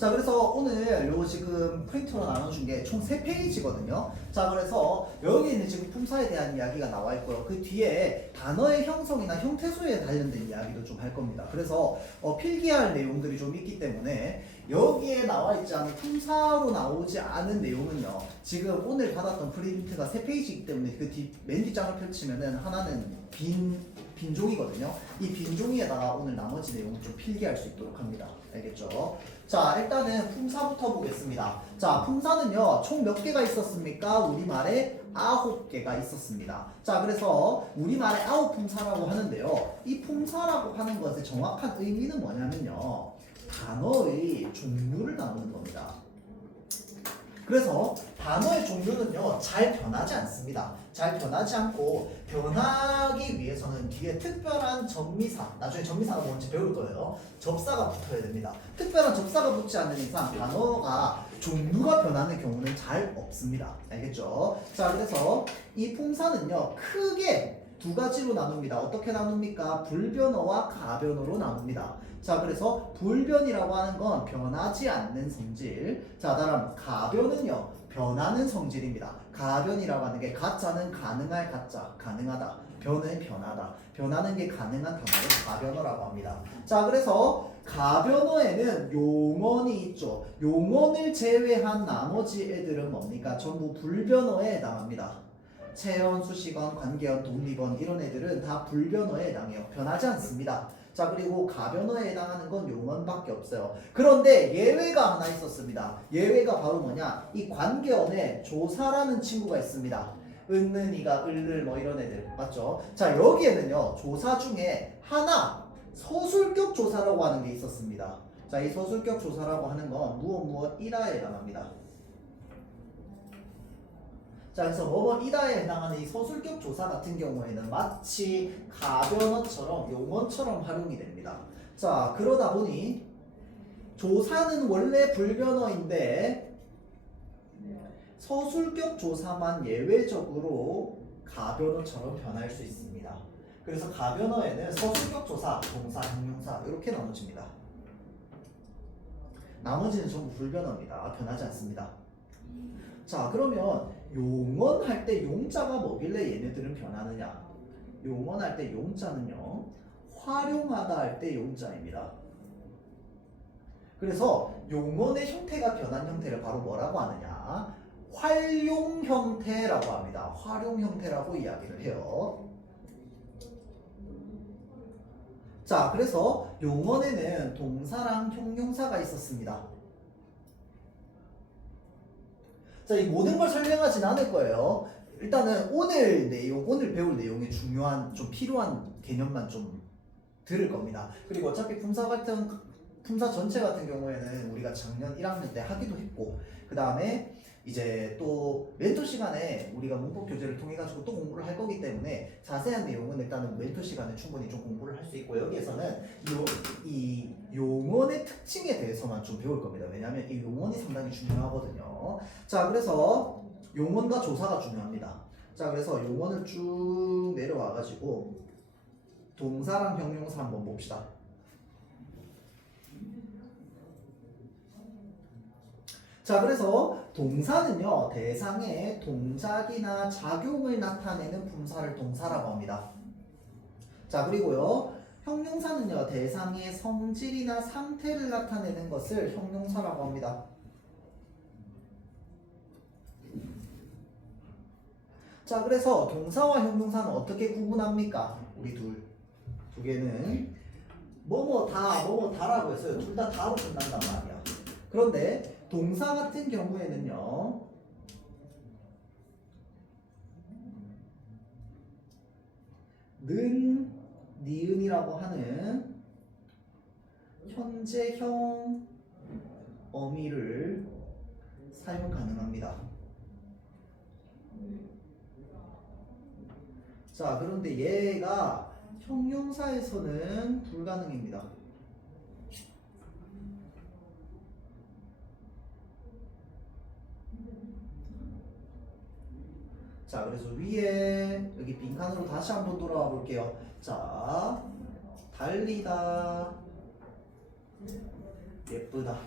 자, 그래서 오늘 요 지금 프린트로 나눠준 게 총 3페이지거든요. 자, 그래서 여기는 지금 품사에 대한 이야기가 나와 있고요. 그 뒤에 단어의 형성이나 형태소에 관련된 이야기도 좀 할 겁니다. 그래서 필기할 내용들이 좀 있기 때문에 여기에 나와 있지 않은 품사로 나오지 않은 내용은요. 지금 오늘 받았던 프린트가 3페이지이기 때문에 그 맨 뒷장을 펼치면은 하나는 빈 종이거든요. 이 빈 종이에다가 오늘 나머지 내용을 좀 필기할 수 있도록 합니다. 알겠죠? 자, 일단은 품사부터 보겠습니다. 자, 품사는요, 총 몇 개가 있었습니까? 우리말에 9개가 있었습니다. 자, 그래서 우리말에 9품사라고 하는데요. 이 품사라고 하는 것의 정확한 의미는 뭐냐면요. 단어의 종류를 나누는 겁니다. 그래서 단어의 종류는요, 잘 변하지 않습니다. 잘 변하지 않고 변하기 위해서는 뒤에 특별한 접미사, 나중에 접미사가 뭔지 배울 거예요. 접사가 붙어야 됩니다. 특별한 접사가 붙지 않는 이상 단어가 종류가 변하는 경우는 잘 없습니다. 알겠죠? 자, 그래서 이 품사는요, 크게 두 가지로 나눕니다. 어떻게 나눕니까? 불변어와 가변어로 나눕니다. 자, 그래서 불변이라고 하는 건 변하지 않는 성질. 자, 다음 가변은요, 변하는 성질입니다. 가변이라고 하는 게 가짜는 가능할 가짜, 가능하다. 변은 변하다. 변하는 게 가능한 단어를 가변어라고 합니다. 자, 그래서 가변어에는 용언이 있죠. 용언을 제외한 나머지 애들은 뭡니까? 전부 불변어에 해당합니다. 체언, 수식언, 관계언, 독립언 이런 애들은 다 불변어에 해당해요. 변하지 않습니다. 자, 그리고 가변어에 해당하는 건 용언밖에 없어요. 그런데 예외가 하나 있었습니다. 예외가 바로 뭐냐? 이 관계언에 조사라는 친구가 있습니다. 은는이가 을을 뭐 이런 애들 맞죠? 자, 여기에는요 조사 중에 하나 서술격 조사라고 하는 게 있었습니다. 자, 이 서술격 조사라고 하는 건 무엇이라에 해당합니다. 자, 그래서 뭐뭐이다에 해당하는 이 서술격 조사 같은 경우에는 마치 가변어처럼 용언처럼 활용이 됩니다. 자, 그러다 보니 조사는 원래 불변어인데 서술격 조사만 예외적으로 가변어처럼 변할 수 있습니다. 그래서 가변어에는 서술격 조사, 동사, 형용사 이렇게 나눠집니다. 나머지는 전부 불변어입니다. 변하지 않습니다. 자, 그러면 용언할 때 용자가 뭐길래 얘네들은 변하느냐? 용언할 때 용자는요, 활용하다 할 때 용자입니다. 그래서 용언의 형태가 변한 형태를 바로 뭐라고 하느냐? 활용 형태라고 합니다. 활용 형태라고 이야기를 해요. 자, 그래서 용언에는 동사랑 형용사가 있었습니다. 자, 이 모든 걸 설명하진 않을 거예요. 일단은 오늘 배울 내용의 중요한, 좀 필요한 개념만 좀 들을 겁니다. 그리고 어차피 품사 전체 같은 경우에는 우리가 작년 1학년 때 하기도 했고, 그 다음에 이제 또 멘토 시간에 우리가 문법 교재를 통해 가지고 또 공부를 할 거기 때문에 자세한 내용은 일단은 멘토 시간에 충분히 좀 공부를 할 수 있고, 여기에서는 이 용언의 특징에 대해서만 좀 배울 겁니다. 왜냐하면 이 용언이 상당히 중요하거든요. 자, 그래서 용언과 조사가 중요합니다. 자, 그래서 용언을 쭉 내려와 가지고 동사랑 형용사 한번 봅시다. 자, 그래서 동사는요, 대상의 동작이나 작용을 나타내는 품사를 동사라고 합니다. 자, 그리고요, 형용사는요, 대상의 성질이나 상태를 나타내는 것을 형용사라고 합니다. 자, 그래서 동사와 형용사는 어떻게 구분합니까? 우리 두 개는 뭐뭐다라고 했어요. 둘 다 다로 끝난단 말이야. 그런데 동사 같은 경우에는요, 는, 니은이라고 하는 현재형 어미를 사용 가능합니다. 자, 그런데 얘가 형용사에서는 불가능입니다. 자, 그래서 위에 여기 빈칸으로 다시 한번 돌아와 볼게요. 자, 달리다, 예쁘다.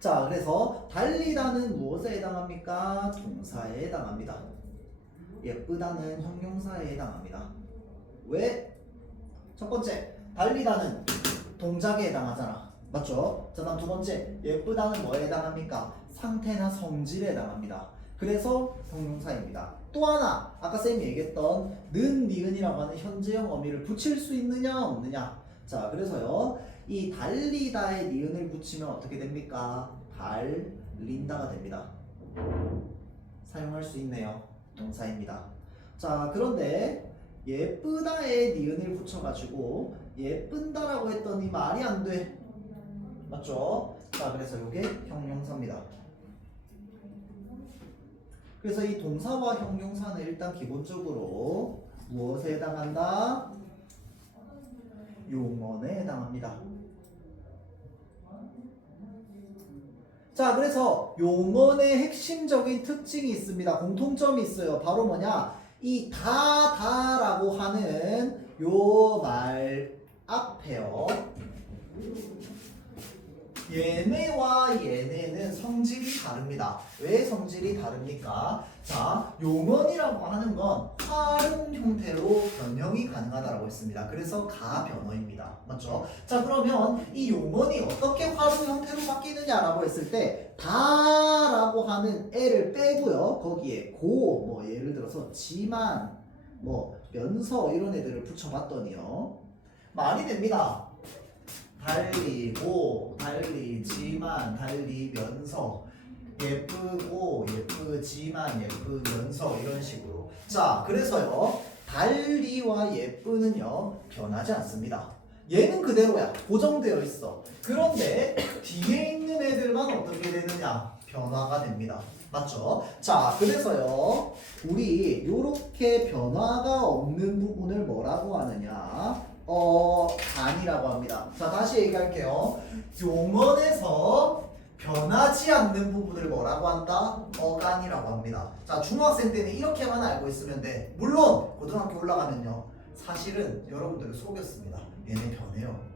자, 그래서 달리다는 무엇에 해당합니까? 동사에 해당합니다. 예쁘다는 형용사에 해당합니다. 왜? 첫 번째, 달리다는 동작에 해당하잖아. 맞죠? 자, 다음 두 번째, 예쁘다는 뭐에 해당합니까? 상태나 성질에 해당합니다. 그래서 형용사입니다. 또 하나, 아까 쌤이 얘기했던 는, 니은이라고 하는 현재형 어미를 붙일 수 있느냐 없느냐. 자, 그래서요, 이 달리다에 니은을 붙이면 어떻게 됩니까? 달린다가 됩니다. 사용할 수 있네요. 동사입니다. 자, 그런데 예쁘다에 니은을 붙여가지고 예쁜다라고 했더니 말이 안 돼. 맞죠? 자, 그래서 이게 형용사입니다. 그래서 이 동사와 형용사는 일단 기본적으로 무엇에 해당한다? 용언에 해당합니다. 자, 그래서 용언의 핵심적인 특징이 있습니다. 공통점이 있어요. 바로 뭐냐? 이 다라고 하는 요 말 앞에요. 얘네와 얘네는 성질이 다릅니다. 왜 성질이 다릅니까? 자, 용언이라고 하는 건 활용 형태로 변형이 가능하다고 했습니다. 그래서 가변어입니다. 맞죠? 자, 그러면 이 용언이 어떻게 활용 형태로 바뀌느냐라고 했을 때 다라고 하는 애를 빼고요. 거기에 고, 뭐 예를 들어서 지만, 뭐 면서 이런 애들을 붙여봤더니요. 말이 됩니다. 달리고, 달리지만, 달리면서, 예쁘고, 예쁘지만, 예쁘면서 이런 식으로. 자, 그래서요, 달리와 예쁘는요 변하지 않습니다. 얘는 그대로야. 고정되어 있어. 그런데 뒤에 있는 애들만 어떻게 되느냐? 변화가 됩니다. 맞죠? 자, 그래서요, 우리 요렇게 변화가 없는 부분을 뭐라고 하느냐? 간이라고 합니다. 자, 다시 얘기할게요. 용언에서 변하지 않는 부분을 뭐라고 한다? 어간이라고 합니다. 자, 중학생 때는 이렇게만 알고 있으면 돼. 물론 고등학교 올라가면요, 사실은 여러분들을 속였습니다. 얘네 변해요.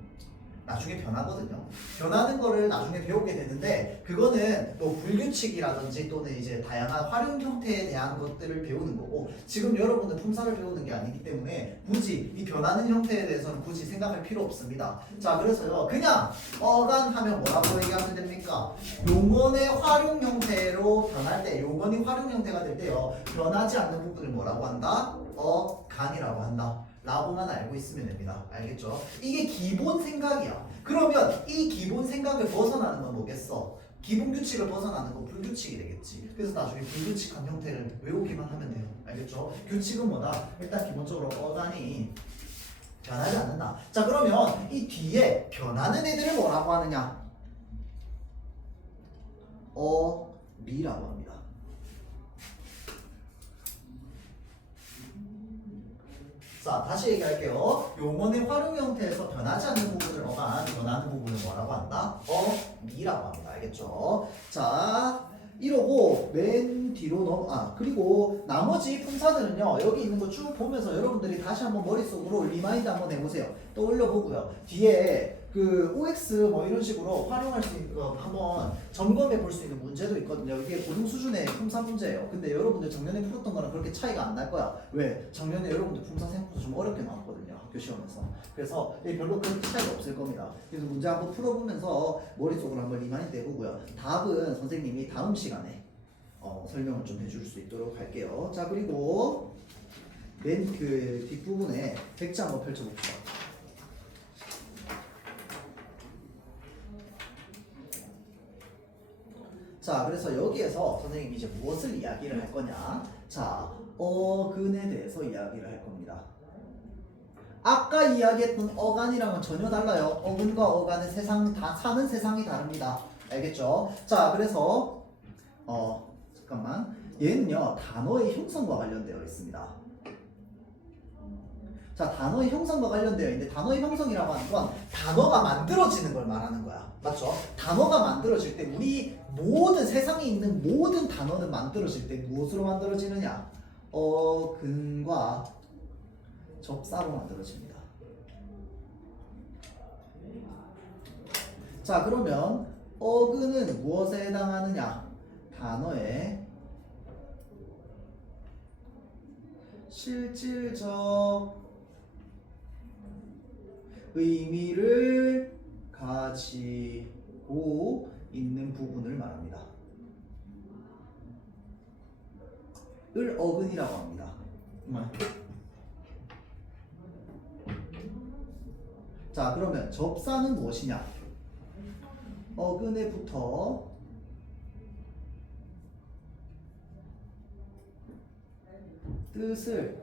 나중에 변하거든요. 변하는 거를 나중에 배우게 되는데, 그거는 또 불규칙이라든지 또는 이제 다양한 활용 형태에 대한 것들을 배우는 거고, 지금 여러분은 품사를 배우는 게 아니기 때문에 굳이 이 변하는 형태에 대해서는 굳이 생각할 필요 없습니다. 자, 그래서요, 그냥 어간하면 뭐라고 얘기하면 됩니까? 용언의 활용 형태로 변할 때, 용언이 활용 형태가 될 때요, 변하지 않는 부분을 뭐라고 한다? 어간이라고 한다. 라고만 알고 있으면 됩니다. 알겠죠? 이게 기본 생각이야. 그러면 이 기본 생각을 벗어나는 건 뭐겠어? 기본 규칙을 벗어나는 건 불규칙이 되겠지. 그래서 나중에 불규칙한 형태를 외우기만 하면 돼요. 알겠죠? 규칙은 뭐다? 일단 기본적으로 어간이 변하지 않는다. 자, 그러면 이 뒤에 변하는 애들을 뭐라고 하느냐? 어미라고 합니다. 자, 다시 얘기할게요. 용언의 활용 형태에서 변하지 않는 부분을 어간, 변하는 부분을 뭐라고 한다? 어미라고 합니다. 알겠죠? 자, 이러고 맨 뒤로 그리고 나머지 품사들은요, 여기 있는 거 쭉 보면서 여러분들이 다시 한번 머릿속으로 리마인드 한번 해보세요. 떠올려 보고요. 뒤에 그 OX 뭐 이런 식으로 활용할 수 있는 거 한번 점검해 볼 수 있는 문제도 있거든요. 이게 고등 수준의 품사 문제예요. 근데 여러분들 작년에 풀었던 거랑 그렇게 차이가 안 날 거야. 왜? 작년에 여러분들 품사 생각보다 좀 어렵게 나왔거든요. 학교 시험에서. 그래서 별로 그렇게 차이가 없을 겁니다. 그래서 문제 한번 풀어보면서 머릿속으로 한번 리마인드 해보고요. 답은 선생님이 다음 시간에 설명을 좀 해줄 수 있도록 할게요. 자, 그리고 맨 그 뒷부분에 백지 한번 펼쳐봅시다. 자, 그래서 여기에서 선생님이 이제 무엇을 이야기를 할 거냐? 자, 어근에 대해서 이야기를 할 겁니다. 아까 이야기했던 어간이랑은 전혀 달라요. 어근과 어간은 사는 세상이 다릅니다. 알겠죠? 자, 그래서 잠깐만, 얘는요 단어의 형성과 관련되어 있습니다. 자, 단어의 형성과 관련되어 있는데, 단어의 형성이라고 하는 건 단어가 만들어지는 걸 말하는 거야. 맞죠? 단어가 만들어질 때, 우리 모든 세상에 있는 모든 단어는 만들어질 때 무엇으로 만들어지느냐? 어근과 접사로 만들어집니다. 자, 그러면 어근은 무엇에 해당하느냐? 단어의 실질적 의미를 가지고 있는 부분을 말합니다. 을 어근이라고 합니다. 자, 그러면 접사는 무엇이냐? 어근에 붙어 뜻을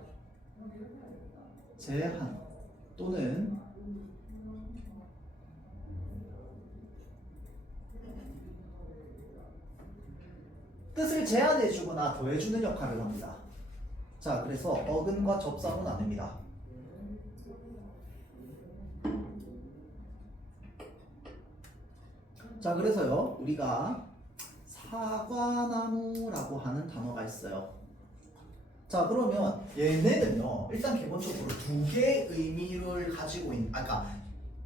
제한 또는 뜻을 제한해주거나 더해주는 역할을 합니다. 자, 그래서 어근과 접사로 나뉩니다. 자, 그래서요, 우리가 사과나무라고 하는 단어가 있어요. 자, 그러면 얘네는요, 일단 기본적으로 두 개의 의미를 가지고 있는, 아까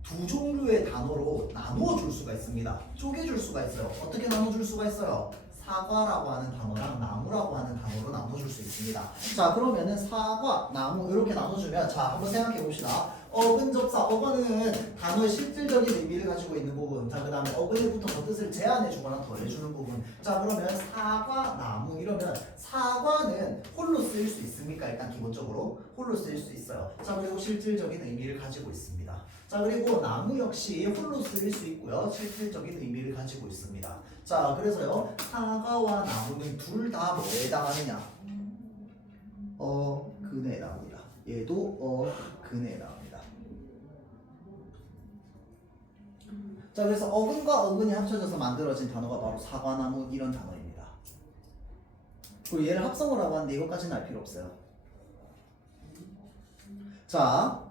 두 종류의 단어로 나누어 줄 수가 있습니다. 쪼개줄 수가 있어요. 어떻게 나눠줄 수가 있어요? 사과라고 하는 단어랑 나무라고 하는 단어로 나눠줄 수 있습니다. 자, 그러면은 사과, 나무 이렇게 나눠주면, 자, 한번 생각해 봅시다. 어근 접사, 어근은 단어의 실질적인 의미를 가지고 있는 부분. 자, 그 다음에 어근에 붙어서 뜻을 제한해주거나 더해주는 부분. 자, 그러면 사과, 나무 이러면 사과는 홀로 쓰일 수 있습니까? 일단 기본적으로 홀로 쓰일 수 있어요. 자, 그리고 실질적인 의미를 가지고 있습니다. 자, 그리고 나무 역시 홀로 쓰일 수 있고요. 실질적인 의미를 가지고 있습니다. 자, 그래서요, 사과와 나무는 둘 다 뭐에 해당하느냐? 어근에 해당합니다. 얘도 어근에 해당합니다. 자, 그래서 어근과 어근이 합쳐져서 만들어진 단어가 바로 사과나무 이런 단어입니다. 그리고 얘를 합성을 하고 하는데 이것까지는 알 필요 없어요. 자,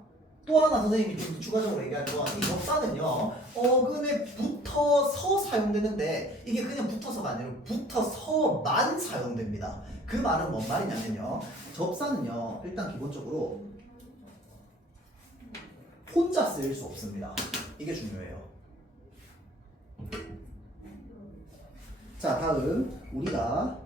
또 하나 선생님이 좀 추가적으로 얘기할 건, 이 접사는요, 어근에 붙어서 사용되는데 이게 그냥 붙어서가 아니라 붙어서만 사용됩니다. 그 말은 뭔 말이냐면요, 접사는요, 일단 기본적으로 혼자 쓰일 수 없습니다. 이게 중요해요. 자, 다음 우리가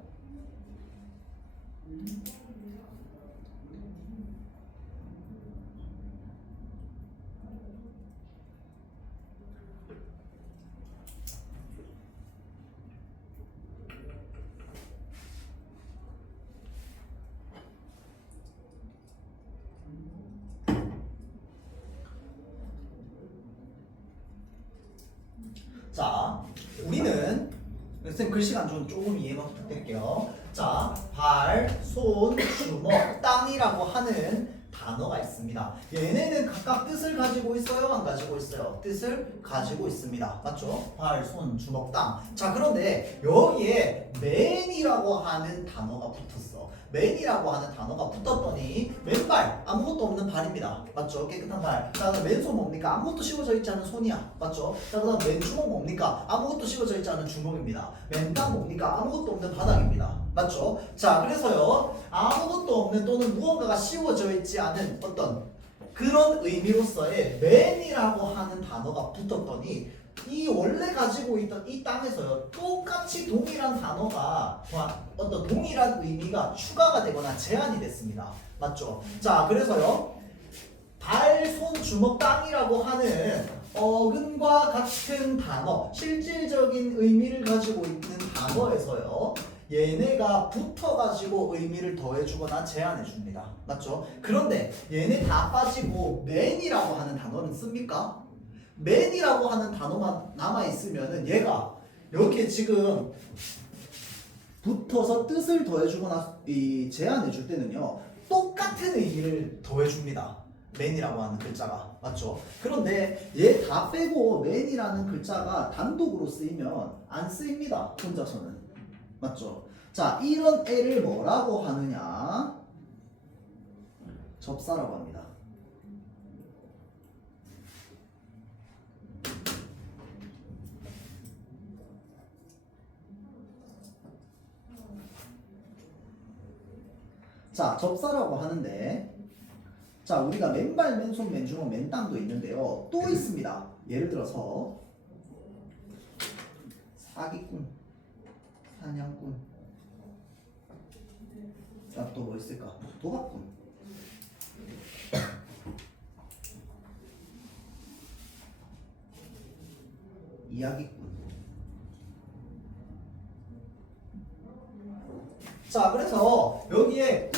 자, 우리는 선생님 글씨가 안 좋은 조금 이해만 부탁드릴게요. 자, 발, 손, 주먹, 땅이라고 하는 단어가 있습니다. 얘네는 각각 뜻을 가지고 있어요? 안 가지고 있어요? 뜻을 가지고 있습니다. 맞죠? 발, 손, 주먹, 땅. 자, 그런데 여기에 맨이라고 하는 단어가 붙었어. 맨이라고 하는 단어가 붙었더니 맨발, 아무것도 없는 발입니다. 맞죠? 깨끗한 발. 자, 그럼 맨손 뭡니까? 아무것도 씌워져 있지 않은 손이야. 맞죠? 자, 그 다음 맨주먹 뭡니까? 아무것도 씌워져 있지 않은 주먹입니다. 맨땅 뭡니까? 아무것도 없는 바닥입니다. 맞죠? 자, 그래서요, 아무것도 없는 또는 무언가가 씌워져 있지 않은 어떤 그런 의미로서의 맨이라고 하는 단어가 붙었더니 이 원래 가지고 있던 이 땅에서요, 똑같이 동일한 단어가 어떤 동일한 의미가 추가가 되거나 제한이 됐습니다. 맞죠? 자, 그래서요, 발, 손, 주먹, 땅이라고 하는 어근과 같은 단어, 실질적인 의미를 가지고 있는 단어에서요, 얘네가 붙어가지고 의미를 더해주거나 제한해줍니다. 맞죠? 그런데 얘네 다 빠지고 맨이라고 하는 단어는 씁니까? 맨이라고 하는 단어만 남아있으면은 얘가 여기에 지금 붙어서 뜻을 더해주거나 제한해줄 때는요, 똑같은 의미를 더해줍니다. 맨이라고 하는 글자가. 맞죠? 그런데 얘 다 빼고 맨이라는 글자가 단독으로 쓰이면 안 쓰입니다. 혼자서는. 맞죠? 자, 이런 애를 뭐라고 하느냐? 접사라고 합니다. 자, 접사라고 하는데, 자, 우리가 맨발, 맨손, 맨주먹, 맨땅도 있는데요, 또 있습니다. 예를 들어서 사기꾼, 사냥꾼. 자, 또 뭐 있을까? 도박꾼. 이야기꾼. 자, 그래서 여기에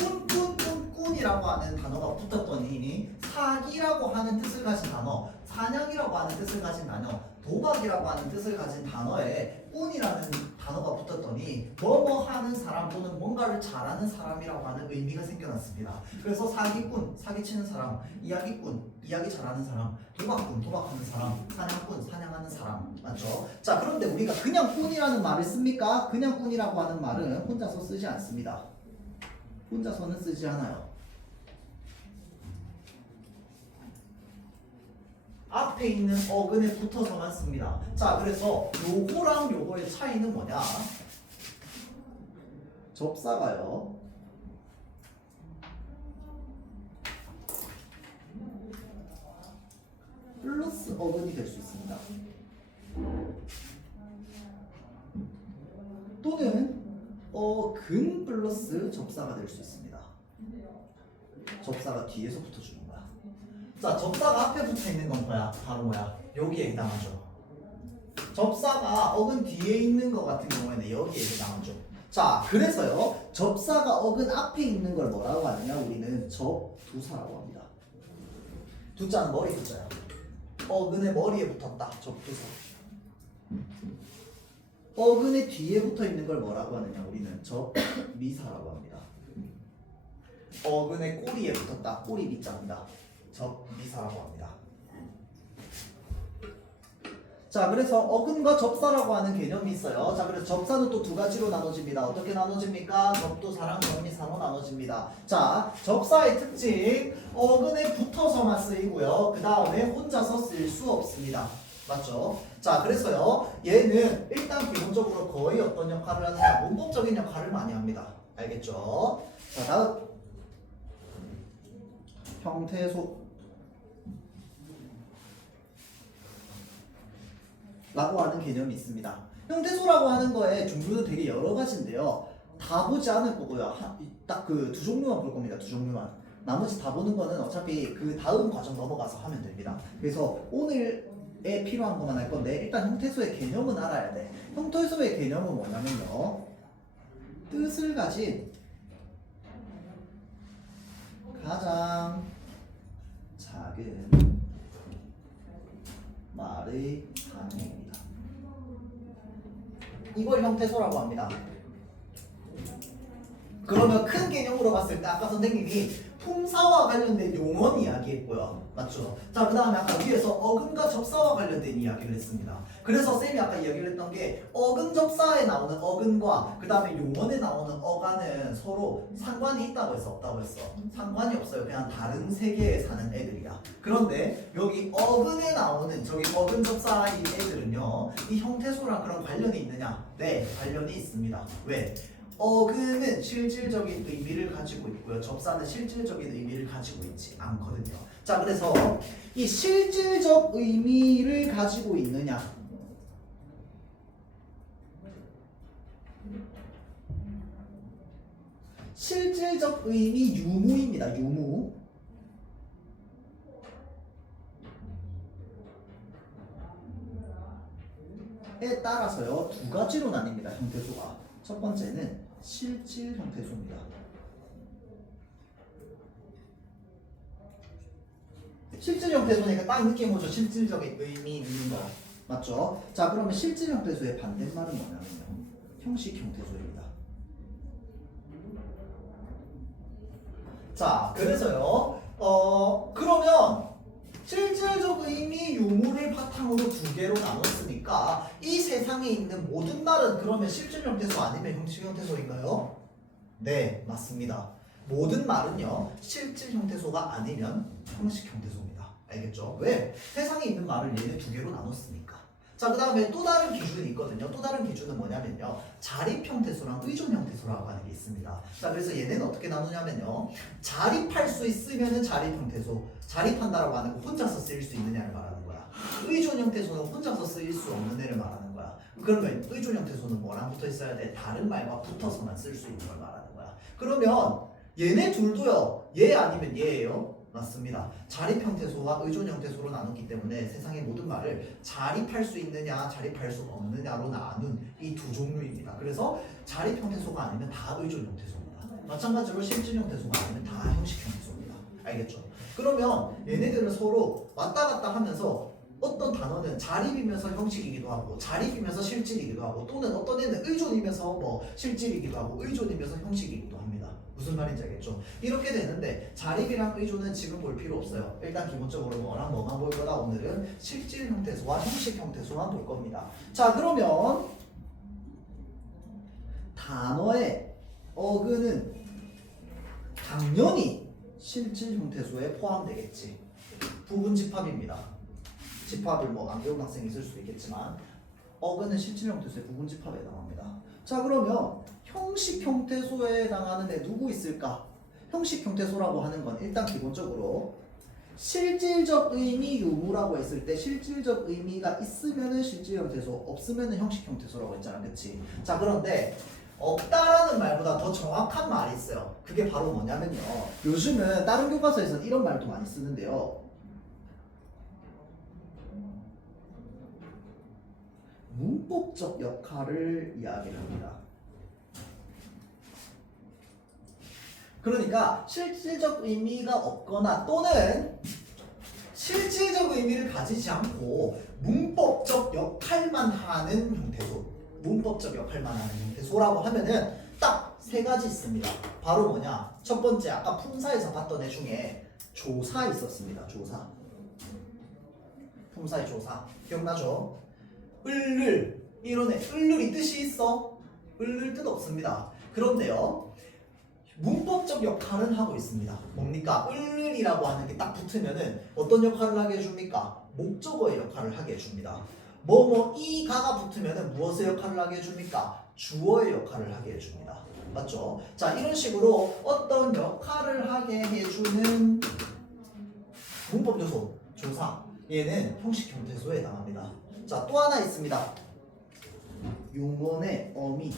꾼이라고 하는 단어가 붙었더니 사기라고 하는 뜻을 가진 단어, 사냥이라고 하는 뜻을 가진 단어, 도박이라고 하는 뜻을 가진 단어에 꾼이라는 단어가 붙었더니 뭐뭐 하는 사람 또는 뭔가를 잘하는 사람이라고 하는 의미가 생겨났습니다. 그래서 사기꾼, 사기치는 사람, 이야기꾼, 이야기 잘하는 사람, 도박꾼, 도박하는 사람, 사냥꾼, 사냥하는 사람. 맞죠? 자, 그런데 우리가 그냥 꾼이라는 말을 씁니까? 그냥 꾼이라고 하는 말은 혼자서 쓰지 않습니다. 혼자서는 쓰지 않아요. 앞에 있는 어근에 붙어서만 씁니다. 자, 그래서 요거랑 요거의 차이는 뭐냐? 접사가요. 플러스 어근이 될 수 있습니다. 또는 어근 플러스 접사가 될 수 있습니다. 접사가 뒤에서 붙어주는 거야. 자, 접사가 앞에 붙어 있는 건 뭐야? 바로 뭐야? 여기에 해당하죠. 접사가 어근 뒤에 있는 것 같은 경우에는 여기에 해당하죠. 자, 그래서요, 접사가 어근 앞에 있는 걸 뭐라고 하느냐? 우리는 접두사라고 합니다. 두자는 머리 두자야. 어근의 머리에 붙었다. 접두사. 어근의 뒤에 붙어 있는 걸 뭐라고 하느냐? 우리는 접미사라고 합니다. 어근의 꼬리에 붙었다. 꼬리 밑자입니다. 접미사라고 합니다. 자, 그래서 어근과 접사라고 하는 개념이 있어요. 자, 그래서 접사는 또 두 가지로 나눠집니다. 어떻게 나눠집니까? 접두사랑 접미사로 나눠집니다. 자, 접사의 특징, 어근에 붙어서만 쓰이고요. 그 다음에 혼자서 쓸 수 없습니다. 맞죠? 자, 그래서요, 얘는 일단 기본적으로 거의 어떤 역할을 하느냐? 문법적인 역할을 많이 합니다. 알겠죠? 자, 다음 형태소 라고 하는 개념이 있습니다. 형태소라고 하는 거에 종류도 되게 여러 가지인데요. 다 보지 않을 거고요. 딱 그 두 종류만 볼 겁니다. 두 종류만. 나머지 다 보는 거는 어차피 그 다음 과정 넘어가서 하면 됩니다. 그래서 오늘에 필요한 것만 할 건데 일단 형태소의 개념은 알아야 돼. 형태소의 개념은 뭐냐면요. 뜻을 가진 가장 작은 말의 단위입니다. 이걸 형태소라고 합니다. 그러면 큰 개념으로 봤을 때 아까 선생님이 품사와 관련된 용언 이야기했고요. 맞죠? 자, 그 다음에 아까 위에서 어근과 접사와 관련된 이야기를 했습니다. 그래서 쌤이 아까 이야기를 했던 게 어근 접사에 나오는 어근과 그 다음에 용언에 나오는 어간은 서로 상관이 있다고 했어? 없다고 했어? 상관이 없어요. 그냥 다른 세계에 사는 애들이야. 그런데 여기 어근에 나오는 저기 어근 접사인 애들은요, 이 형태소랑 그런 관련이 있느냐? 네, 관련이 있습니다. 왜? 어근은 실질적인 의미를 가지고 있고요. 접사는 실질적인 의미를 가지고 있지 않거든요. 자, 그래서 이 실질적 의미를 가지고 있느냐? 실질적 의미 유무입니다. 유무. 에 따라서요, 두 가지로 나뉩니다. 형태소가. 첫 번째는 실질 형태소입니다. 실질 형태소니까 딱 느낌 오죠. 실질적인 의미 있는 거. 맞죠? 자, 그러면 실질 형태소의 반대말은 뭐냐면요. 형식 형태소입니다. 자, 그래서요. 그러면 실질적 의미 유무를 바탕으로 두 개로 나눴으니까 이 세상에 있는 모든 말은 그러면 실질 형태소 아니면 형식 형태소인가요? 네, 맞습니다. 모든 말은요, 실질 형태소가 아니면 형식 형태소입니다. 알겠죠? 왜? 세상에 있는 말을 얘네 두 개로 나눴으니까. 자, 그 다음에 또 다른 기준이 있거든요. 또 다른 기준은 뭐냐면요, 자립 형태소랑 의존 형태소라고 하는 게 있습니다. 자, 그래서 얘네는 어떻게 나누냐면요, 자립할 수 있으면은 자립 형태소, 자립한다라고 하는 거 혼자서 쓰일 수 있느냐를 말하는 거야. 의존 형태소는 혼자서 쓰일 수 없는 애를 말하는 거야. 거야. 그러면 의존 형태소는 뭐랑 붙어 있어야 돼? 다른 말과 붙어서만 쓸 수 있는 걸 말하는 거야. 그러면 얘네 둘도요. 얘 아니면 얘예요. 맞습니다. 자립 형태소와 의존 형태소로 나누기 때문에 세상의 모든 말을 자립할 수 있느냐 자립할 수 없느냐로 나눈 이 두 종류입니다. 그래서 자립 형태소가 아니면 다 의존 형태소입니다. 마찬가지로 실질 형태소가 아니면 다 형식 형태소입니다. 알겠죠? 그러면 얘네들은 서로 왔다 갔다 하면서 어떤 단어는 자립이면서 형식이기도 하고 자립이면서 실질이기도 하고 또는 어떤 애는 의존이면서 뭐 실질이기도 하고 의존이면서 형식이기도 합니다. 무슨 말인지 알겠죠? 이렇게 되는데 자립이랑 의존은 지금 볼 필요 없어요. 일단 기본적으로 뭐랑 뭐만 볼 거다. 오늘은 실질 형태소와 형식 형태소만 볼 겁니다. 자, 그러면 단어의 어근은 당연히 실질 형태소에 포함되겠지. 부분 집합입니다. 집합을 뭐 안 배운 학생이 있을 수도 있겠지만 어근은 실질 형태소의 부분 집합에 해당합니다. 자, 그러면 형식 형태소에 해당하는 애 누구 있을까? 형식 형태소라고 하는 건 일단 기본적으로 실질적 의미 유무라고 했을 때 실질적 의미가 있으면은 실질 형태소, 없으면은 형식 형태소라고 했잖아, 그치? 자, 그런데 없다라는 말보다 더 정확한 말이 있어요. 그게 바로 뭐냐면요. 요즘은 다른 교과서에서는 이런 말도 많이 쓰는데요. 문법적 역할을 이야기를 합니다. 그러니까 실질적 의미가 없거나 또는 실질적 의미를 가지지 않고 문법적 역할만 하는 형태소, 문법적 역할만 하는 형태소라고 하면은 딱 세 가지 있습니다. 바로 뭐냐? 첫 번째 아까 품사에서 봤던 애 중에 조사 있었습니다. 조사. 품사의 조사 기억나죠? 을를 이런 애 을을이 뜻이 있어? 을을 뜻 없습니다. 그런데요 문법적 역할은 하고 있습니다. 뭡니까? 을이라고 하는 게 딱 붙으면은 어떤 역할을 하게 해줍니까? 목적어의 역할을 하게 해줍니다. 이 가가 붙으면은 무엇의 역할을 하게 해줍니까? 주어의 역할을 하게 해줍니다. 맞죠? 자, 이런 식으로 어떤 역할을 하게 해주는 문법 요소, 조사. 얘는 형식 형태소에 해당합니다. 자, 또 하나 있습니다. 용언의 어미.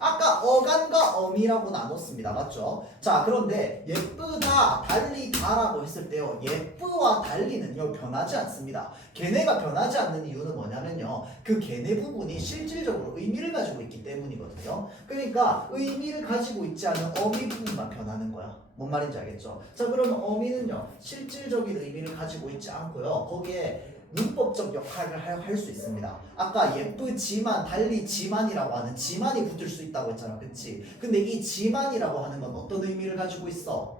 아까 어간과 어미라고 나눴습니다. 맞죠? 자, 그런데 예쁘다, 달리다라고 했을 때요. 예쁘와 달리는요 변하지 않습니다. 걔네가 변하지 않는 이유는 뭐냐면요. 그 걔네 부분이 실질적으로 의미를 가지고 있기 때문이거든요. 그러니까 의미를 가지고 있지 않은 어미 부분만 변하는 거야. 뭔 말인지 알겠죠? 자, 그러면 어미는요. 실질적인 의미를 가지고 있지 않고요. 거기에 문법적 역할을 할 수 있습니다. 아까 예쁘지만 달리지만이라고 하는 지만이 붙을 수 있다고 했잖아. 그치? 근데 이 지만이라고 하는 건 어떤 의미를 가지고 있어?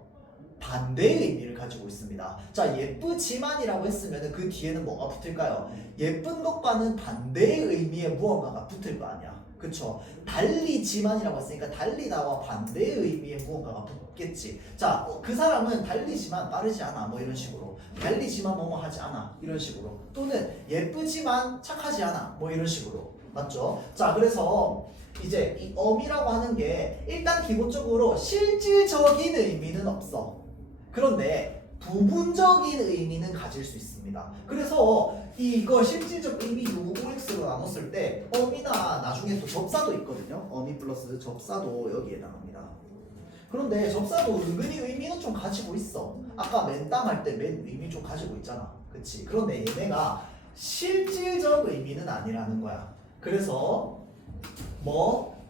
반대의 의미를 가지고 있습니다. 자, 예쁘지만이라고 했으면 그 뒤에는 뭐가 붙을까요? 예쁜 것과는 반대의 의미의 무언가가 붙을 거 아니야. 그쵸? 달리지만이라고 했으니까 달리다와 반대의 의미의 무언가가 붙겠지. 자, 그 사람은 달리지만 빠르지 않아. 뭐 이런 식으로. 달리지만 뭐뭐 하지 않아. 이런 식으로. 또는 예쁘지만 착하지 않아. 뭐 이런 식으로. 맞죠? 자, 그래서 이제 이 어미라고 하는 게 일단 기본적으로 실질적인 의미는 없어. 그런데 부분적인 의미는 가질 수 있습니다. 그래서 이거 실질적 의미 OX로 나눴을 때 어미나 나중에 또 접사도 있거든요. 어미 플러스 접사도 여기에 해당합니다. 그런데 접사도 은근히 의미는 좀 가지고 있어. 아까 맨땅 할 때 맨 의미 좀 가지고 있잖아. 그치? 그런데 얘네가 실질적 의미는 아니라는 거야. 그래서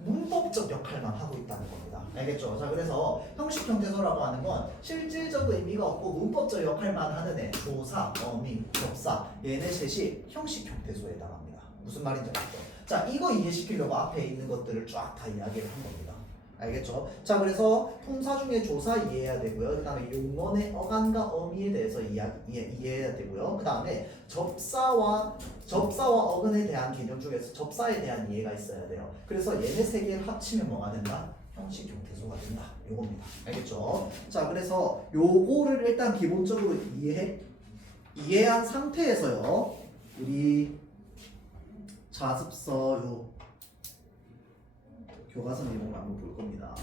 문법적 역할만 하고 있다는 겁니다. 알겠죠? 자, 그래서 형식 형태소라고 하는 건 실질적 의미가 없고 문법적 역할만 하는 애, 조사, 어미, 접사 얘네 셋이 형식 형태소에 해당합니다. 무슨 말인지 알겠죠? 자, 이거 이해시키려고 앞에 있는 것들을 쫙 다 이야기를 한 겁니다. 알겠죠? 자, 그래서 품사 중에 조사 이해해야 되고요. 그 다음에 용언의 어간과 어미에 대해서 이해해야 되고요. 그 다음에 접사와 어근에 대한 개념 중에서 접사에 대한 이해가 있어야 돼요. 그래서 얘네 세 개를 합치면 뭐가 된다? 형식 형태소가 된다. 요겁니다. 알겠죠? 자, 그래서 요거를 일단 기본적으로 이해한 상태에서요. 우리 자습서 요 교과서 내용을 한번 볼 겁니다.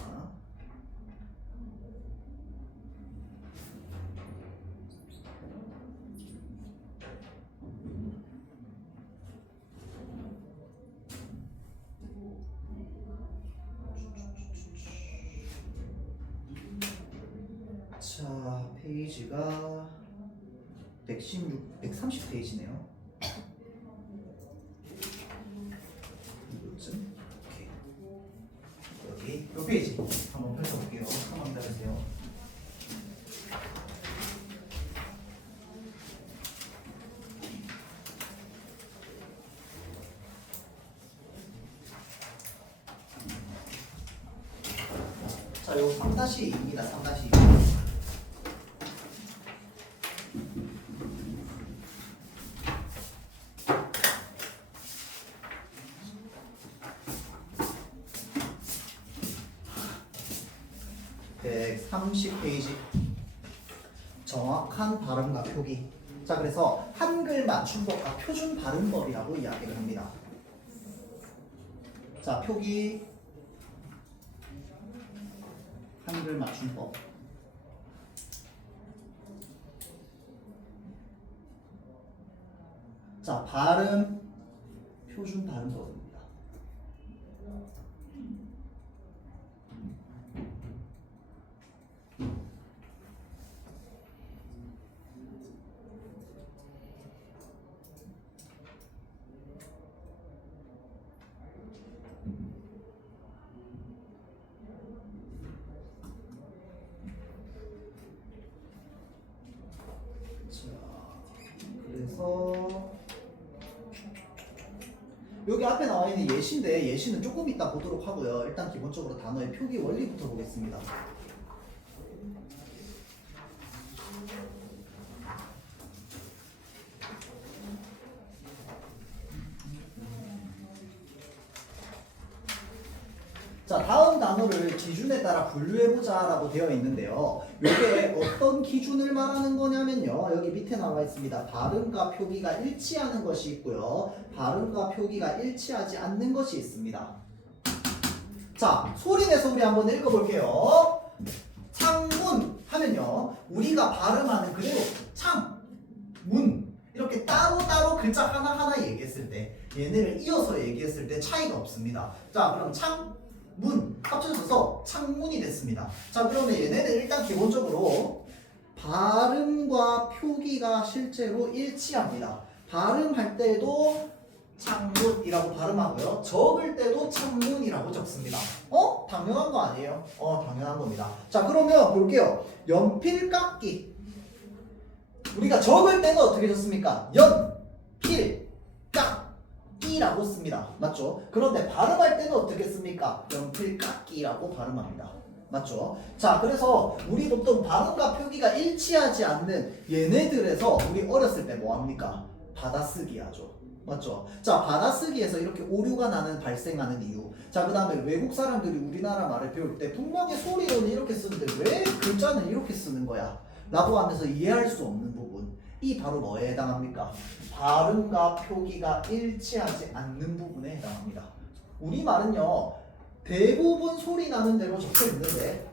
자, 페이지가 130페이지네요. 이거쯤. 오케이. 여기 요 페이지 한번 펼쳐볼게요. 한번 기다리세요. 자, 요 3-2입니다. 3-2. 네, 130페이지. 정확한 발음과 표기. 자, 그래서 한글 맞춤법과 표준 발음법이라고 이야기를 합니다. 자, 표기. 한글 맞춤법. 자, 발음 표준 발음법입니다. 그래서 여기 앞에 나와 있는 예시인데 예시는 조금 이따 보도록 하고요. 일단 기본적으로 단어의 표기 원리부터 보겠습니다. 자, 다음 단어를 기준에 따라 분류해보자 라고 되어 있는데요. 이게 어떤 기준을 말하는 거냐면요. 여기 밑에 나와 있습니다. 발음과 표기가 일치하는 것이 있고요. 발음과 표기가 일치하지 않는 것이 있습니다. 자, 소리내서 우리 한번 읽어볼게요. 창문 하면요. 우리가 발음하는 그대로 창, 문 이렇게 따로따로 글자 하나하나 얘기했을 때 얘네를 이어서 얘기했을 때 차이가 없습니다. 자, 그럼 창, 문 합쳐져서 창문이 됐습니다. 자, 그러면 얘네는 일단 기본적으로 발음과 표기가 실제로 일치합니다. 발음할 때도 창문이라고 발음하고요. 적을 때도 창문이라고 적습니다. 당연한 거 아니에요? 당연한 겁니다. 자, 그러면 볼게요. 연필 깎기. 우리가 적을 때는 어떻게 적습니까? 연, 필, 깎. 라고 씁니다. 맞죠? 그런데 발음할 때는 어떻게 씁니까? 연필 깎기라고 발음합니다. 맞죠? 자, 그래서 우리 보통 발음과 표기가 일치하지 않는 얘네들에서 우리 어렸을 때 뭐 합니까? 받아쓰기 하죠. 맞죠? 자, 받아쓰기에서 이렇게 오류가 발생하는 이유. 자, 그 다음에 외국 사람들이 우리나라 말을 배울 때 분명히 소리로는 이렇게 쓰는데 왜 글자는 이렇게 쓰는 거야? 라고 하면서 이해할 수 없는 부분. 이 바로 뭐에 해당합니까? 발음과 표기가 일치하지 않는 부분에 해당합니다. 우리말은요, 대부분 소리 나는 대로 적혀 있는데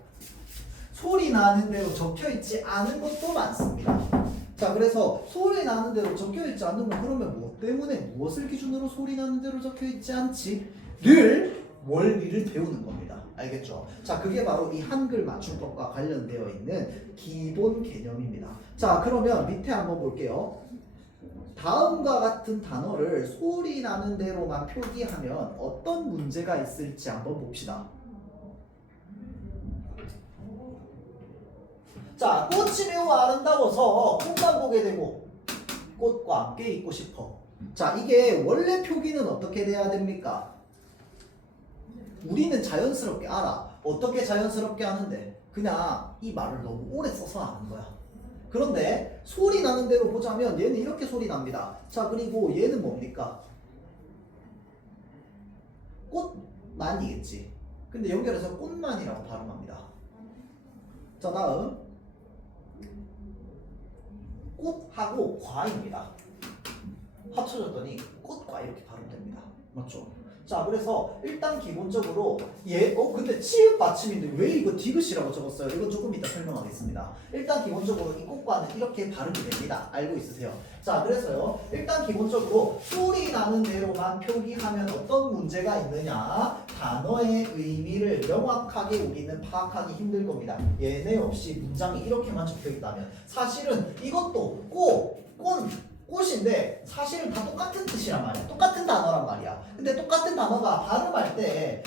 소리 나는 대로 적혀 있지 않은 것도 많습니다. 자, 그래서 소리 나는 대로 적혀 있지 않는 건 그러면 뭐 때문에 무엇을 기준으로 소리 나는 대로 적혀 있지 않지?를 원리를 배우는 겁니다. 알겠죠? 자, 그게 바로 이 한글 맞춤법과 관련되어 있는 기본 개념입니다. 자, 그러면 밑에 한번 볼게요. 다음과 같은 단어를 소리 나는 대로만 표기하면 어떤 문제가 있을지 한번 봅시다. 자, 꽃이 매우 아름다워서 꽃만 보게 되고 꽃과 함께 있고 싶어. 자, 이게 원래 표기는 어떻게 돼야 됩니까? 우리는 자연스럽게 알아. 어떻게 자연스럽게 하는데? 그냥 이 말을 너무 오래 써서 아는 거야. 그런데 소리 나는 대로 보자면 얘는 이렇게 소리 납니다. 자, 그리고 얘는 뭡니까? 꽃만이겠지. 근데 연결해서 꽃만이라고 발음합니다. 자, 다음 꽃하고 과입니다. 합쳐졌더니 꽃과 이렇게 발음됩니다. 맞죠? 자, 그래서 일단 기본적으로 근데 치읓 받침인데 왜 이거 디귿이라고 적었어요? 이건 조금 이따 설명하겠습니다. 일단 기본적으로 이 꽃과는 이렇게 발음이 됩니다. 알고 있으세요? 자, 그래서요. 일단 기본적으로 소리 나는 대로만 표기하면 어떤 문제가 있느냐? 단어의 의미를 명확하게 우리는 파악하기 힘들 겁니다. 얘네 없이 문장이 이렇게만 적혀 있다면 사실은 이것도 꽃인데 사실은 다 똑같은 뜻이란 말이야. 똑같은 단어란 말이야. 근데 똑같은 단어가 발음할 때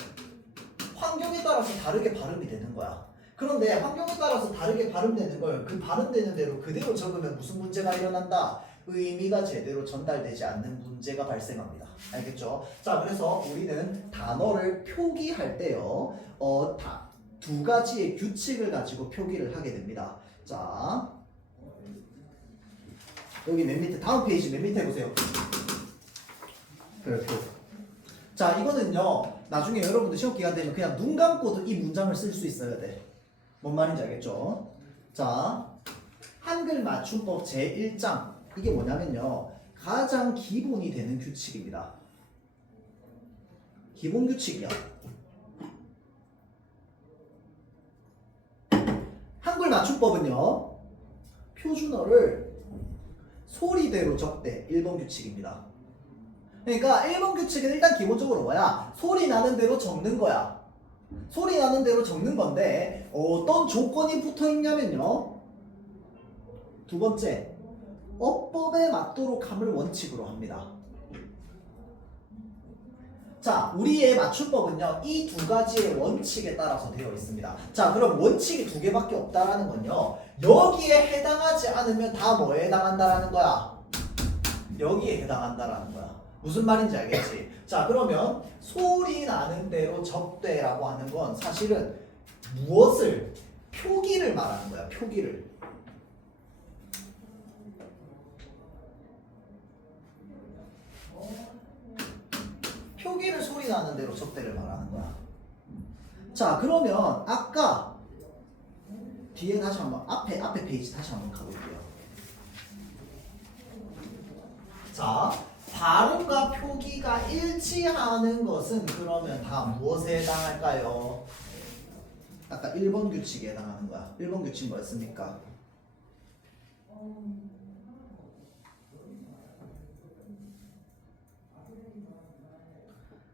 환경에 따라서 다르게 발음이 되는 거야. 그런데 환경에 따라서 다르게 발음되는 걸 그 발음되는 대로 그대로 적으면 무슨 문제가 일어난다? 의미가 제대로 전달되지 않는 문제가 발생합니다. 알겠죠? 자, 그래서 우리는 단어를 표기할 때요. 두 가지의 규칙을 가지고 표기를 하게 됩니다. 자, 여기 맨 밑에 다음 페이지 맨 밑에 보세요. 별표. 자, 이거는요. 나중에 여러분들 시험 기간 되면 그냥 눈 감고도 이 문장을 쓸 수 있어야 돼. 뭔 말인지 알겠죠? 자, 한글 맞춤법 제1장. 이게 뭐냐면요. 가장 기본이 되는 규칙입니다. 기본 규칙이야. 한글 맞춤법은요. 표준어를 소리대로 적대 1번 규칙입니다. 그러니까 1번 규칙은 일단 기본적으로 뭐야? 소리 나는 대로 적는 거야. 소리 나는 대로 적는 건데 어떤 조건이 붙어 있냐면요. 두 번째, 어법에 맞도록 함을 원칙으로 합니다. 자, 우리의 맞춤법은요. 이 두 가지의 원칙에 따라서 되어 있습니다. 자, 그럼 원칙이 두 개밖에 없다라는 건요. 여기에 해당하지 않으면 다 뭐에 해당한다라는 거야? 여기에 해당한다라는 거야. 무슨 말인지 알겠지? 자, 그러면 소리 나는 대로 적대라고 하는 건 사실은 무엇을? 표기를 말하는 거야. 표기를. 표기를 소리 나는 대로 적대를 말하는 거야. 자, 그러면 아까 뒤에 다시 한번 앞에 페이지 다시 한번 가볼게요. 자, 발음과 표기가 일치하는 것은 그러면 다 무엇에 해당할까요? 아까 1번 규칙에 해당하는 거야. 1번 규칙 뭐였습니까?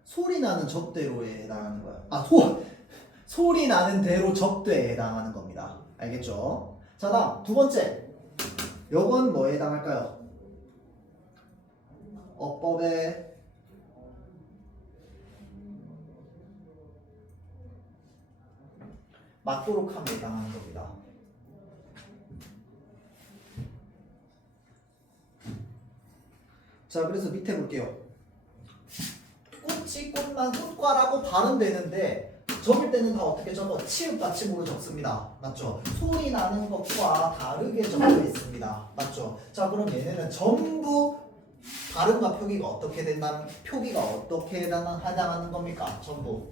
소리 나는 적대로에 해당하는 거야. 소리 나는 대로 적대에 해당하는 겁니다. 알겠죠? 자, 다음 두 번째. 요건 뭐에 해당할까요? 어법에 맞도록 함에 해당하는 겁니다. 자, 그래서 밑에 볼게요. 꽃이 꽃만 꽃과라고 발음되는데 적을 때는 다 어떻게 적어? 치읓 받침으로 적습니다. 맞죠? 소리 나는 것과 다르게 적혀 있습니다. 맞죠? 자, 그럼 얘네는 전부 발음과 표기가 어떻게 해당하는 겁니까? 전부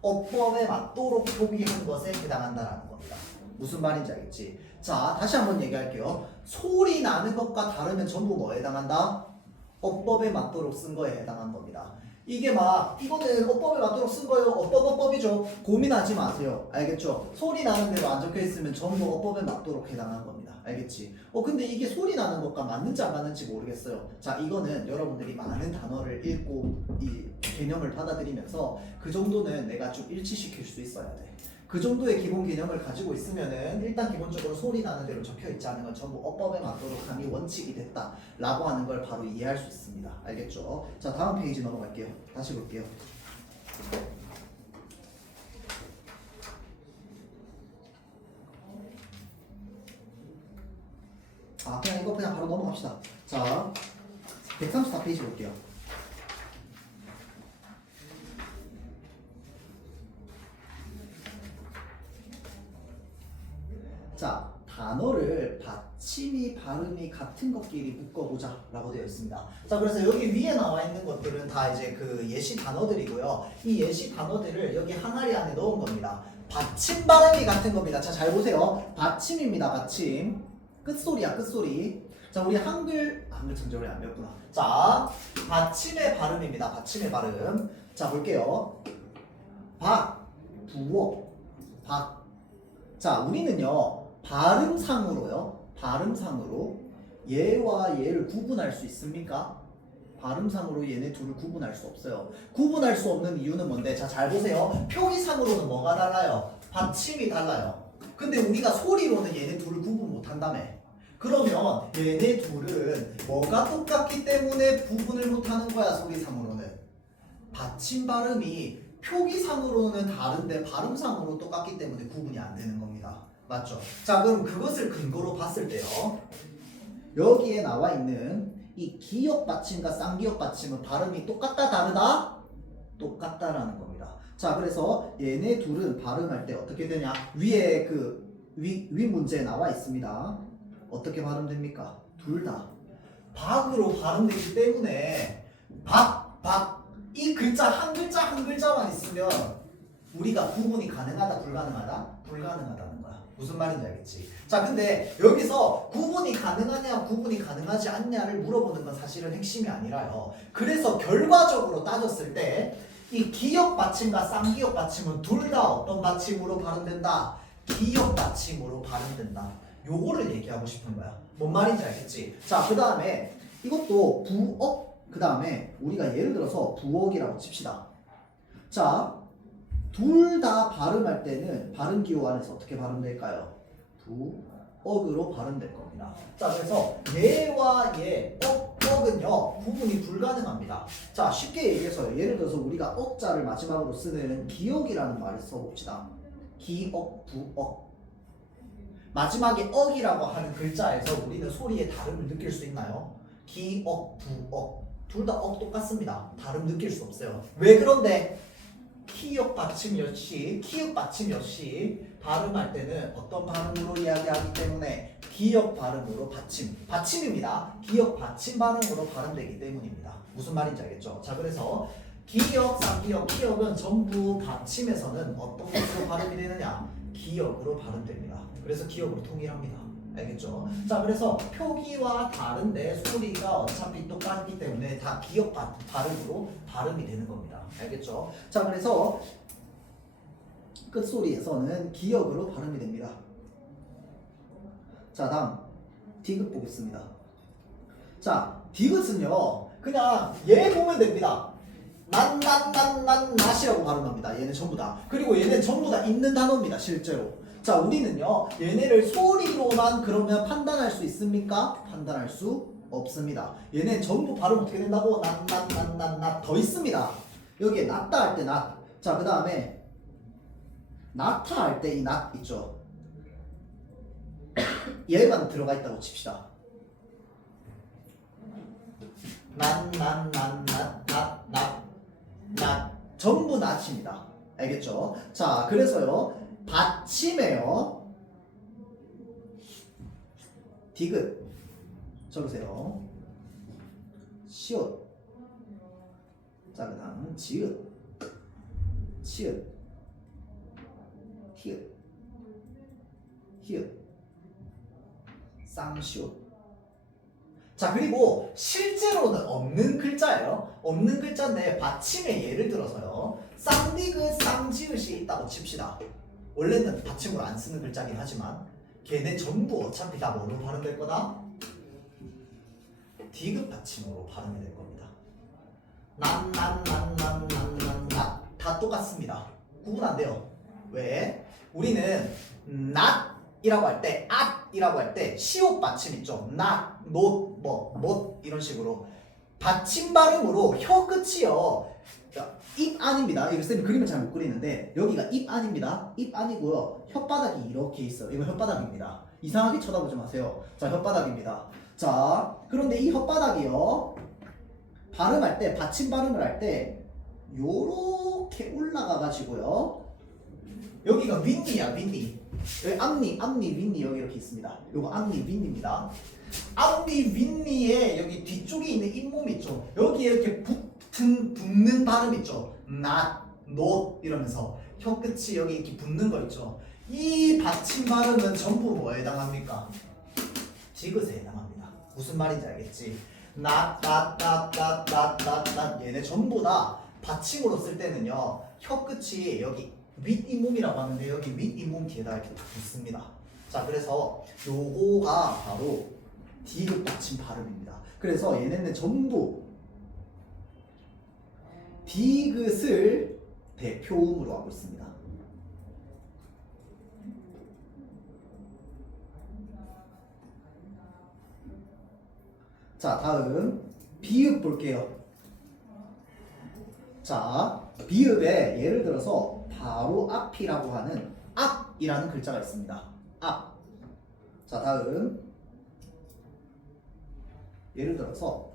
어법에 맞도록 표기한 것에 해당한다라는 겁니다. 무슨 말인지 알겠지? 자, 다시 한번 얘기할게요. 소리 나는 것과 다르면 전부 뭐에 해당한다? 어법에 맞도록 쓴 거에 해당한 겁니다. 이게 이거는 어법에 맞도록 쓴 거예요. 어법이죠. 고민하지 마세요. 알겠죠? 소리 나는 대로 안 적혀 있으면 전부 어법에 맞도록 해당한 겁니다. 알겠지? 근데 이게 소리 나는 것과 맞는지 안 맞는지 모르겠어요. 자, 이거는 여러분들이 많은 단어를 읽고 이 개념을 받아들이면서 그 정도는 내가 좀 일치시킬 수 있어야 돼. 그 정도의 기본 개념을 가지고 있으면은 일단 기본적으로 소리 나는 대로 적혀 있지 않은 건 전부 어법에 맞도록 함이 원칙이 됐다라고 하는 걸 바로 이해할 수 있습니다. 알겠죠? 자, 다음 페이지 넘어갈게요. 다시 볼게요. 그냥 이거 그냥 바로 넘어갑시다. 자, 134페이지 볼게요. 자, 단어를 받침이 발음이 같은 것끼리 묶어보자 라고 되어 있습니다. 자, 그래서 여기 위에 나와 있는 것들은 다 이제 그 예시 단어들이고요. 이 예시 단어들을 여기 항아리 안에 넣은 겁니다. 받침 발음이 같은 겁니다. 자, 잘 보세요. 받침입니다. 받침. 끝소리야, 끝소리. 자, 우리 한글 창조를 안 배웠구나. 자, 받침의 발음입니다. 받침의 발음. 자 볼게요. 박, 부어, 박. 자 우리는요 발음상으로요. 발음상으로 얘와 얘를 구분할 수 있습니까? 발음상으로 얘네 둘을 구분할 수 없어요. 구분할 수 없는 이유는 뭔데? 자 잘 보세요. 표기상으로는 뭐가 달라요? 받침이 달라요. 근데 우리가 소리로는 얘네 둘을 구분 못 한다며. 그러면 얘네 둘은 뭐가 똑같기 때문에 구분을 못 하는 거야, 소리상으로는. 받침 발음이 표기상으로는 다른데 발음상으로 똑같기 때문에 구분이 안 되는 겁니다. 맞죠? 자, 그럼 그것을 근거로 봤을 때요. 여기에 나와 있는 이 기역 받침과 쌍기역 받침은 발음이 똑같다, 다르다? 똑같다라는 겁니다. 자, 그래서 얘네 둘은 발음할 때 어떻게 되냐? 위에 위 문제에 나와 있습니다. 어떻게 발음됩니까? 둘 다 박으로 발음되기 때문에 박 이 글자 한 글자만 있으면 우리가 구분이 가능하다, 불가능하다? 불가능하다는 거야. 무슨 말인지 알겠지? 자, 근데 여기서 구분이 가능하냐, 구분이 가능하지 않냐를 물어보는 건 사실은 핵심이 아니라요. 그래서 결과적으로 따졌을 때 이 기역 받침과 쌍기역 받침은 둘 다 어떤 받침으로 발음된다? 기역 받침으로 발음된다. 요거를 얘기하고 싶은 거야. 뭔 말인지 알겠지? 자, 그 다음에 이것도 부억, 그 다음에 우리가 예를 들어서 부억이라고 칩시다. 자, 둘 다 발음할 때는 발음 기호 안에서 어떻게 발음될까요? 부억으로 발음될 겁니다. 자, 그래서 얘와 얘, 억은요 구분이 불가능합니다. 자, 쉽게 얘기해서 예를 들어서 우리가 억자를 마지막으로 쓰는 기억이라는 말을 써봅시다. 기억, 부억. 마지막에 억이라고 하는 글자에서 우리는 소리의 다름을 느낄 수 있나요? 기억, 부억. 둘 다 억 똑같습니다. 다름 느낄 수 없어요. 왜 그런데? 키역 받침 역시 발음할 때는 어떤 발음으로 이야기하기 때문에 기역 발음으로 받침입니다. 기역 받침 발음으로 발음되기 때문입니다. 무슨 말인지 알겠죠? 자, 그래서 기역, 쌍기역, 키역은 전부 받침에서는 어떤 것으로 발음이 되느냐? 기역으로 발음됩니다. 그래서 기역으로 통일합니다. 알겠죠? 자, 그래서 표기와 다른데 소리가 어차피 똑같기 때문에 다 기역 발음으로 발음이 되는 겁니다. 알겠죠? 자, 그래서 끝소리에서는 기역으로 발음이 됩니다. 자, 다음 디귿 보겠습니다. 자, 디귿은요 그냥 얘 보면 됩니다. 낫이라고 발음합니다. 얘는 전부 다. 그리고 얘는 전부 다 있는 단어입니다. 실제로. 자, 우리는요 얘네를 소리로만 그러면 판단할 수 있습니까? 판단할 수 없습니다. 얘는 전부 발음 어떻게 된다고? 낫 더 있습니다. 여기에 낫다 할 때 낫. 자, 그 다음에 낫다 할 때 이 낫 있죠. 얘만 들어가 있다고 칩시다. 낫 전부 낫입니다. 알겠죠? 자, 그래서요 받침에요 디귿 적으세요. 시옷. 자, 그 다음 지읒, 치읒, 히읗, 히읗, 쌍시옷. 자, 그리고 실제로는 없는 글자예요. 없는 글자인데 받침에 예를 들어서요 쌍디귿, 쌍지읒이 있다고 칩시다. 원래는 받침으로 안 쓰는 글자긴 하지만 걔네 전부 어차피 다 뭐로 발음될 거다? 디귿 받침으로 발음이 될 겁니다. 다 똑같습니다. 구분 안 돼요. 왜? 우리는 낫이라고 할 때, 앗이라고 할 때 시옷 받침 있죠. 낫, 못, 못 이런 식으로 받침 발음으로 혀 끝이요. 입 안입니다. 이거 쌤이 그림을 잘 못 그리는데 여기가 입 안입니다. 입 안이고요. 혓바닥이 이렇게 있어요. 이거 혓바닥입니다. 이상하게 쳐다보지 마세요. 자, 혓바닥입니다. 자, 그런데 이 혓바닥이요 발음할 때, 받침 발음을 할 때 요렇게 올라가 가지고요 여기가 윗니야, 윗니. 여기 앞니, 윗니 여기 이렇게 있습니다. 요거 앞니, 윗니입니다. 앞니, 윗니에 여기 뒤쪽에 있는 잇몸 있죠. 여기 이렇게 붙는 발음 있죠. 낫, not 이러면서 혀 끝이 여기 이렇게 붙는 거 있죠. 이 받침 발음은 전부 뭐에 해당합니까? 디귿에 해당합니다. 무슨 말인지 알겠지? 얘네 전부 다 받침으로 쓸 때는요 혀 끝이 여기 윗잇몸이라고 하는데 여기 윗잇몸 뒤에다 이렇게 딱 붙습니다. 자 그래서 요거가 바로 디귿 받침 발음입니다. 그래서 얘네는 전부 디귿을 대표음으로 하고 있습니다. 자 다음 비읍 볼게요. 자 비읍에 예를 들어서 바로 앞이라고 하는 앞이라는 글자가 있습니다. 앞. 자 다음 예를 들어서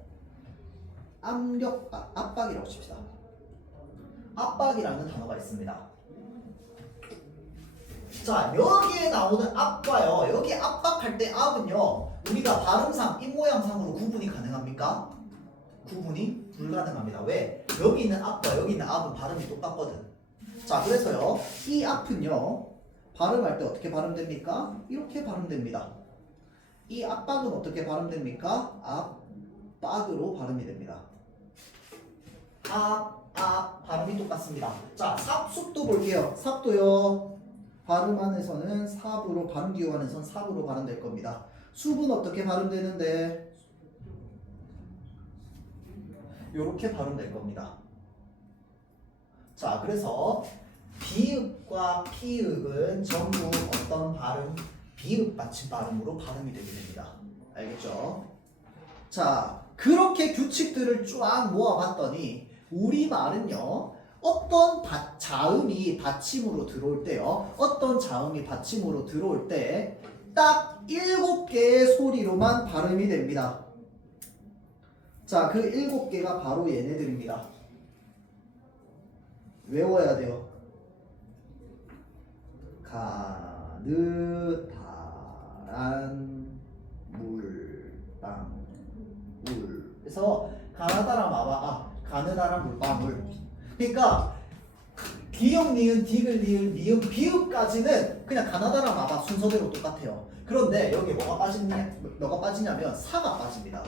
압박이라고 칩시다. 압박이라는 단어가 있습니다. 자 여기에 나오는 압과요 여기 압박할 때 압은요 우리가 발음상 입모양상으로 구분이 가능합니까? 구분이 불가능합니다. 왜? 여기 있는 압과 여기 있는 압은 발음이 똑같거든. 자 그래서요 이 압은요 발음할 때 어떻게 발음됩니까? 이렇게 발음됩니다. 이 압박은 어떻게 발음됩니까? 압박으로 발음이 됩니다. 발음이 똑같습니다. 자 삽sup도 볼게요. 삽도요 발음 안에서는 삽으로 발음 기호 안에서는 삽으로 발음될 겁니다. 숲은 어떻게 발음되는데? 요렇게 발음될 겁니다. 자 그래서 비읍과 피읍은 전부 어떤 발음? 비읍 받침 발음으로 발음이 되게 됩니다. 알겠죠? 자 그렇게 규칙들을 쫙 모아봤더니 우리말은요 어떤 자음이 받침으로 들어올 때요 어떤 자음이 받침으로 들어올 때 딱 7개의 소리로만 발음이 됩니다. 자 그 7개가 바로 얘네들입니다. 외워야 돼요. 가느 다란 물방울. 그래서 가나다란 마바 가느다란 물방울. 그러니까 기역, 니은, 디귿, 리을, 미음, 비읍까지는 그냥 가나다란 마바 순서대로 똑같아요. 그런데 여기 뭐가 빠지냐면 사가 빠집니다.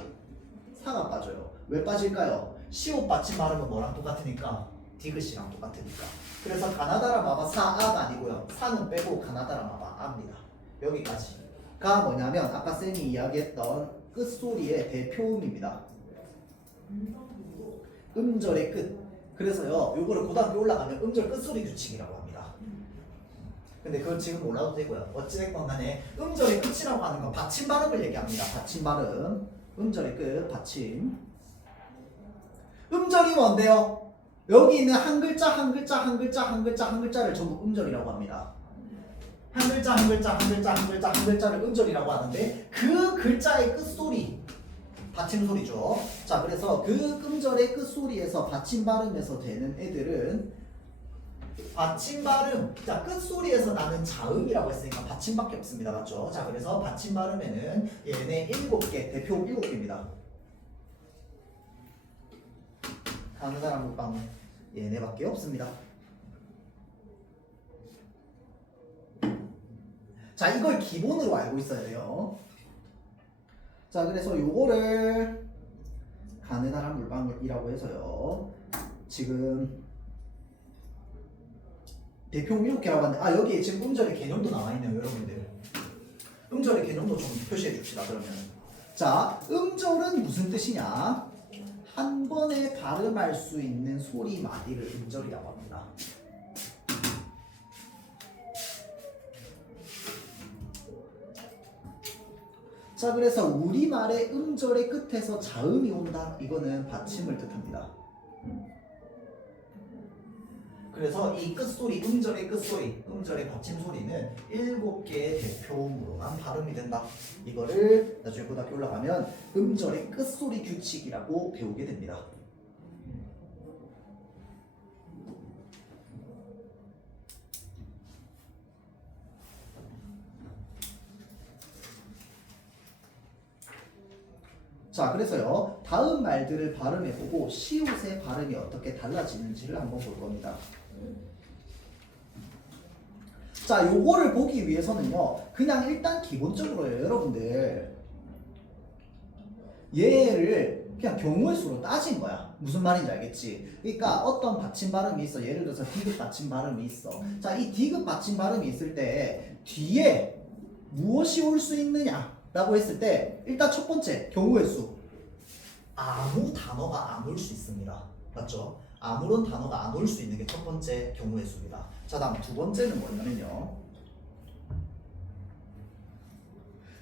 사가 빠져요. 왜 빠질까요? 시옷 받침 발음은 뭐랑 똑같으니까 디귿이랑 똑같으니까. 그래서 가나다란 마바 사아가 아니고요. 사는 빼고 가나다란 마바 아입니다. 여기까지가 뭐냐면 아까 쌤이 이야기했던 끝소리의 대표음입니다. 음절의 끝. 그래서요 요거를 고등학교 올라가면 음절 끝소리 규칙이라고 합니다. 근데 그건 지금 몰라도 되고요. 어찌됐건 간에 음절의 끝이라고 하는 건 받침 발음을 얘기합니다. 받침 발음. 음절의 끝 받침. 음절이 뭔데요? 여기 있는 한 글자 한 글자 한 글자 한 글자 한 글자를 전부 음절이라고 합니다. 한 글자 한 글자 한 글자 한 글자 한 글자를 음절이라고 하는데 그 글자의 끝소리 받침 소리죠. 자 그래서 그 음절의 끝소리에서 받침 발음에서 되는 애들은 받침 발음, 자 끝소리에서 나는 자음이라고 했으니까 받침밖에 없습니다. 맞죠? 자 그래서 받침 발음에는 얘네 7개, 대표 7개입니다. 가느다란 물방울 얘네밖에 없습니다. 자 이걸 기본으로 알고 있어야 돼요. 자 그래서 요거를 가느다란 물방울이라고 해서요 지금 대표 7개라고 하는데 여기에 지금 음절의 개념도 나와 있네요. 여러분들 음절의 개념도 좀 표시해 줍시다. 그러면 자 음절은 무슨 뜻이냐, 한 번에 발음할 수 있는 소리 마디를 음절이라고 합니다. 자 그래서 우리말의 음절의 끝에서 자음이 온다, 이거는 받침을 뜻합니다. 그래서 이 끝소리, 음절의 끝소리, 음절의 받침 소리는 7개의 대표음으로만 발음이 된다. 이거를 나중에 고등학교 올라가면 음절의 끝소리 규칙이라고 배우게 됩니다. 자 그래서요 다음 말들을 발음해보고 시옷의 발음이 어떻게 달라지는지를 한번 볼 겁니다. 자 요거를 보기 위해서는요 그냥 일단 기본적으로요 여러분들 얘를 그냥 경우의 수로 따진 거야. 무슨 말인지 알겠지? 그러니까 어떤 받침 발음이 있어. 예를 들어서 디귿 받침 발음이 있어. 자, 이 디귿 받침 발음이 있을 때 뒤에 무엇이 올 수 있느냐라고 했을 때 일단 첫 번째 경우의 수. 아무 단어가 안 올 수 있습니다. 맞죠? 아무런 단어가 안 올 수 있는 게 첫 번째 경우의 수입니다. 자, 다음 두 번째는 뭐냐면요.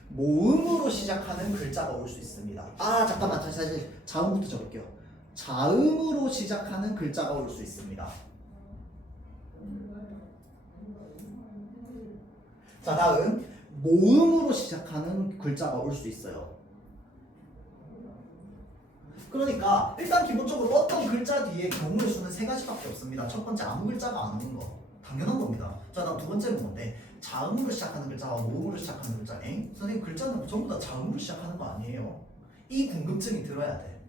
모음으로 시작하는 글자가 올 수 있습니다. 아, 잠깐만. 다시 자음부터 적을게요. 자음으로 시작하는 글자가 올 수 있습니다. 자, 다음 모음으로 시작하는 글자가 올 수 있어요. 그러니까 일단 기본적으로 어떤 글자 뒤에 경우의 수는 세 가지밖에 없습니다. 첫 번째 아무 글자가 안 오는 거. 당연한 겁니다. 자, 다음 두 번째는 뭔데? 자음으로 시작하는 글자와 모음으로 시작하는 글자. 선생님 글자는 전부 다 자음으로 시작하는 거 아니에요. 이 궁금증이 들어야 돼.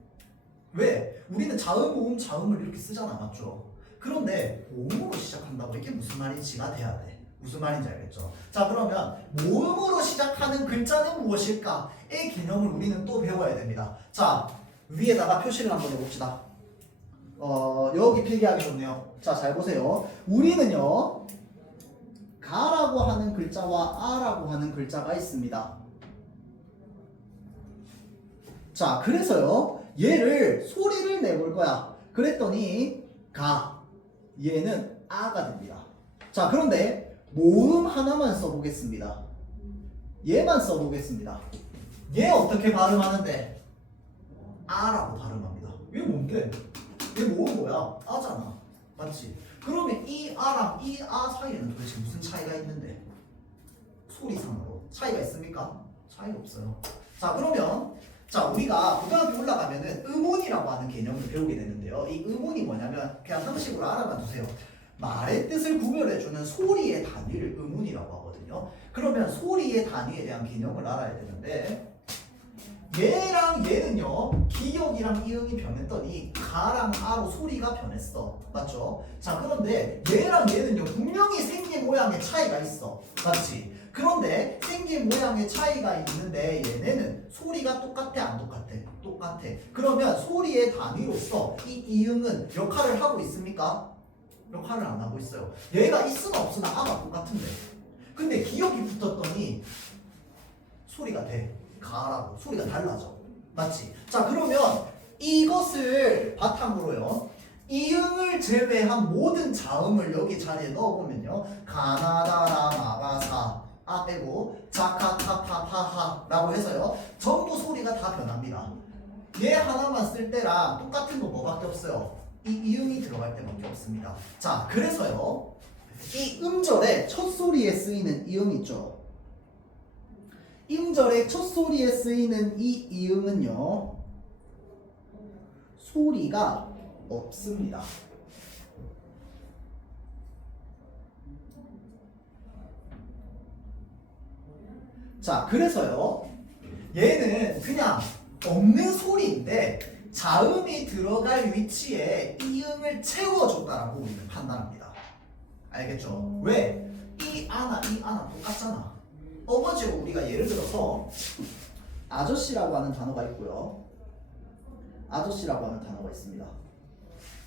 왜? 우리는 자음, 모음, 자음을 이렇게 쓰잖아. 맞죠? 그런데 모음으로 시작한다고 이게 무슨 말인지가 돼야 돼. 무슨 말인지 알겠죠? 자, 그러면 모음으로 시작하는 글자는 무엇일까? 이 개념을 우리는 또 배워야 됩니다. 자, 위에다가 표시를 한번 해봅시다. 여기 필기하기 좋네요. 자, 잘 보세요. 우리는요, 가라고 하는 글자와 아라고 하는 글자가 있습니다. 자, 그래서요, 얘를 소리를 내볼 거야. 그랬더니 가, 얘는 아가 됩니다. 자, 그런데 모음 하나만 써보겠습니다. 얘만 써보겠습니다. 얘 어떻게 발음하는데? 아라고 발음합니다. 얘 뭔데? 얘 모음 뭐야? 아잖아. 맞지? 그러면 이 아랑 이 아 사이에는 도대체 무슨 차이가 있는데? 소리상으로 차이가 있습니까? 차이가 없어요. 자, 그러면 자, 우리가 고등학교 올라가면은 음운이라고 하는 개념을 배우게 되는데요. 이 음운이 뭐냐면 그냥 상식으로 알아만 두세요. 말의 뜻을 구별해주는 소리의 단위를 음운이라고 하거든요. 그러면 소리의 단위에 대한 개념을 알아야 되는데 얘랑 얘는요, 기역이랑 이응이 변했더니 가랑 아로 소리가 변했어. 맞죠? 자, 그런데 얘랑 얘는요, 분명히 생긴 모양의 차이가 있어. 맞지? 그런데 생긴 모양의 차이가 있는데 얘네는 소리가 똑같아, 안 똑같아? 똑같아. 그러면 소리의 단위로서 이 이응은 역할을 하고 있습니까? 역할을 안 하고 있어요. 얘가 있으나 없으나 아가 똑같은데. 근데 기역이 붙었더니 소리가 돼. 가라고 소리가 달라져. 맞지? 자, 그러면 이것을 바탕으로요, 이응을 제외한 모든 자음을 여기 자리에 넣어보면요, 가나다라 마가사 아 빼고 자카타파파하 라고 해서요, 전부 소리가 다 변합니다. 얘 하나만 쓸 때랑 똑같은 거 뭐밖에 없어요? 이 이응이 들어갈 때밖에 없습니다. 자, 그래서요, 이 음절의 첫 소리에 쓰이는 이응 있죠? 음절의 첫 소리에 쓰이는 이 이응은요, 소리가 없습니다. 자, 그래서요, 얘는 그냥 없는 소리인데 자음이 들어갈 위치에 이응을 채워줬다라고 우리는 판단합니다. 알겠죠? 왜? 이 아나 똑같잖아. 어거지로 우리가 예를 들어서 아저씨라고 하는 단어가 있고요, 아저씨라고 하는 단어가 있습니다.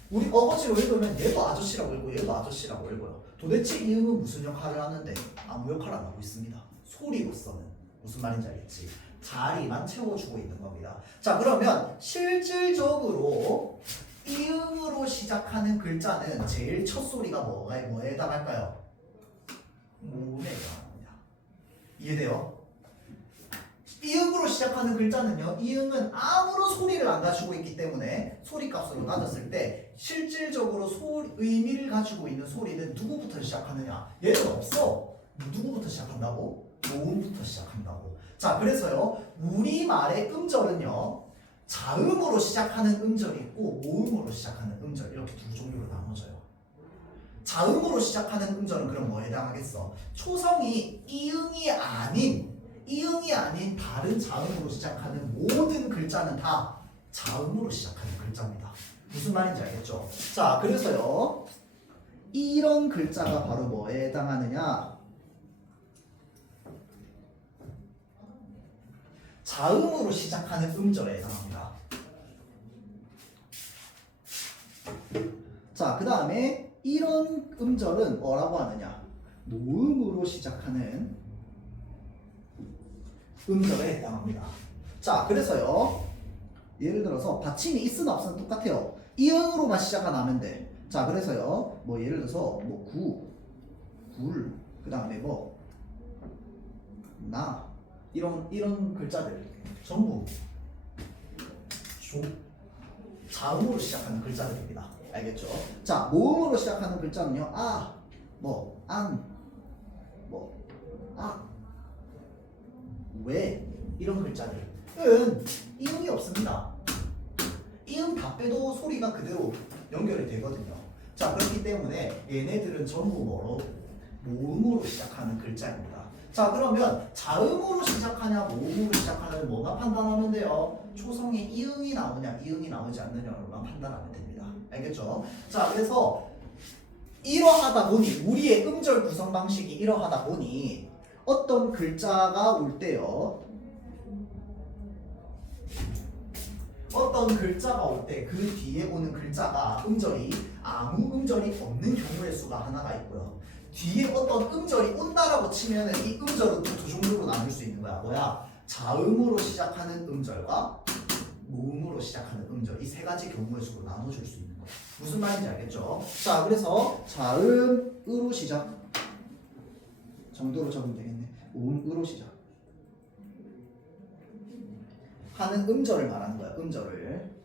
우리 어거지로 읽으면 얘도 아저씨라고 읽고 얘도 아저씨라고 읽어요. 도대체 이응은 무슨 역할을 하는데? 아무 역할 안 하고 있습니다. 소리로서는. 무슨 말인지 알겠지? 자리만 채워주고 있는 겁니다. 자, 그러면 실질적으로 이응으로 시작하는 글자는 제일 첫 소리가 뭐에 해당할까요? 모음에 해당합니다. 이해돼요? 이응으로 시작하는 글자는요, 이응은 아무런 소리를 안 가지고 있기 때문에 소리값으로 따졌을 때 실질적으로 의미를 가지고 있는 소리는 누구부터 시작하느냐? 얘는 없어. 누구부터 시작한다고? 모음부터 시작한다고. 자, 그래서요, 우리말의 음절은요, 자음으로 시작하는 음절이 있고 모음으로 시작하는 음절, 이렇게 두 종류로 나눠져요. 자음으로 시작하는 음절은 그럼 뭐에 해당하겠어? 초성이 이응이 아닌 다른 자음으로 시작하는 모든 글자는 다 자음으로 시작하는 글자입니다. 무슨 말인지 알겠죠? 자, 그래서요, 이런 글자가 바로 뭐에 해당하느냐? 자음으로 시작하는 음절에 해당합니다. 음절은 뭐라고 하느냐? 모음으로 시작하는 음절에 해당합니다. 자, 그래서요. 예를 들어서 받침이 있으나 없으나 똑같아요. 이응으로만 시작이 나면 돼. 자, 그래서요. 뭐 예를 들어서 뭐 굴, 그 다음에 뭐 나 이런 글자들 전부 자음으로 시작하는 글자들입니다. 알겠죠? 자, 모음으로 시작하는 글자는요. 아, 뭐 안, 뭐 아, 왜 이런 글자들은 이음이 없습니다. 이음 다 빼도 소리가 그대로 연결이 되거든요. 자, 그렇기 때문에 얘네들은 전부 뭐로? 모음으로 시작하는 글자입니다. 자, 그러면 자음으로 시작하냐 모음으로 시작하냐 뭐만 판단하면 돼요? 초성에 이응이 나오냐 이응이 나오지 않느냐로만 판단하면 됩니다. 알겠죠? 자, 그래서 이러하다 보니 우리의 음절 구성 방식이 이러하다 보니 어떤 글자가 올 때요. 어떤 글자가 올 때 그 뒤에 오는 글자가 음절이 아무 음절이 없는 경우의 수가 하나가 있고요. 뒤에 어떤 음절이 온다라고 치면은 이 음절은 또 두 종류로 나눌 수 있는 거야. 뭐야? 자음으로 시작하는 음절과 모음으로 시작하는 음절 이 세 가지 경우의 수로 나눠줄 수 있는 거야. 무슨 말인지 알겠죠? 자, 그래서 자음으로 시작 정도로 적으면 되겠네. 모음으로 시작 하는 음절을 말하는 거야. 음절을.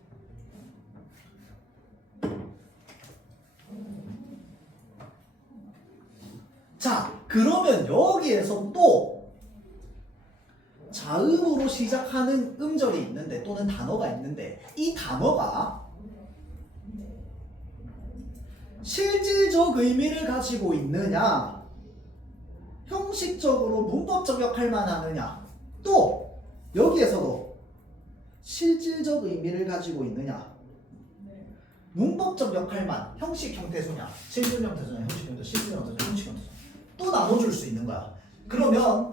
자, 그러면 여기에서 또 자음으로 시작하는 음절이 있는데 또는 단어가 있는데 이 단어가 실질적 의미를 가지고 있느냐 형식적으로 문법적 역할만 하느냐 또 여기에서도 실질적 의미를 가지고 있느냐 문법적 역할만 형식 형태소냐 실질 형태소냐 형식 형태소 실질 형태소 형식 형태소 또 나눠줄 수 있는 거야. 그러면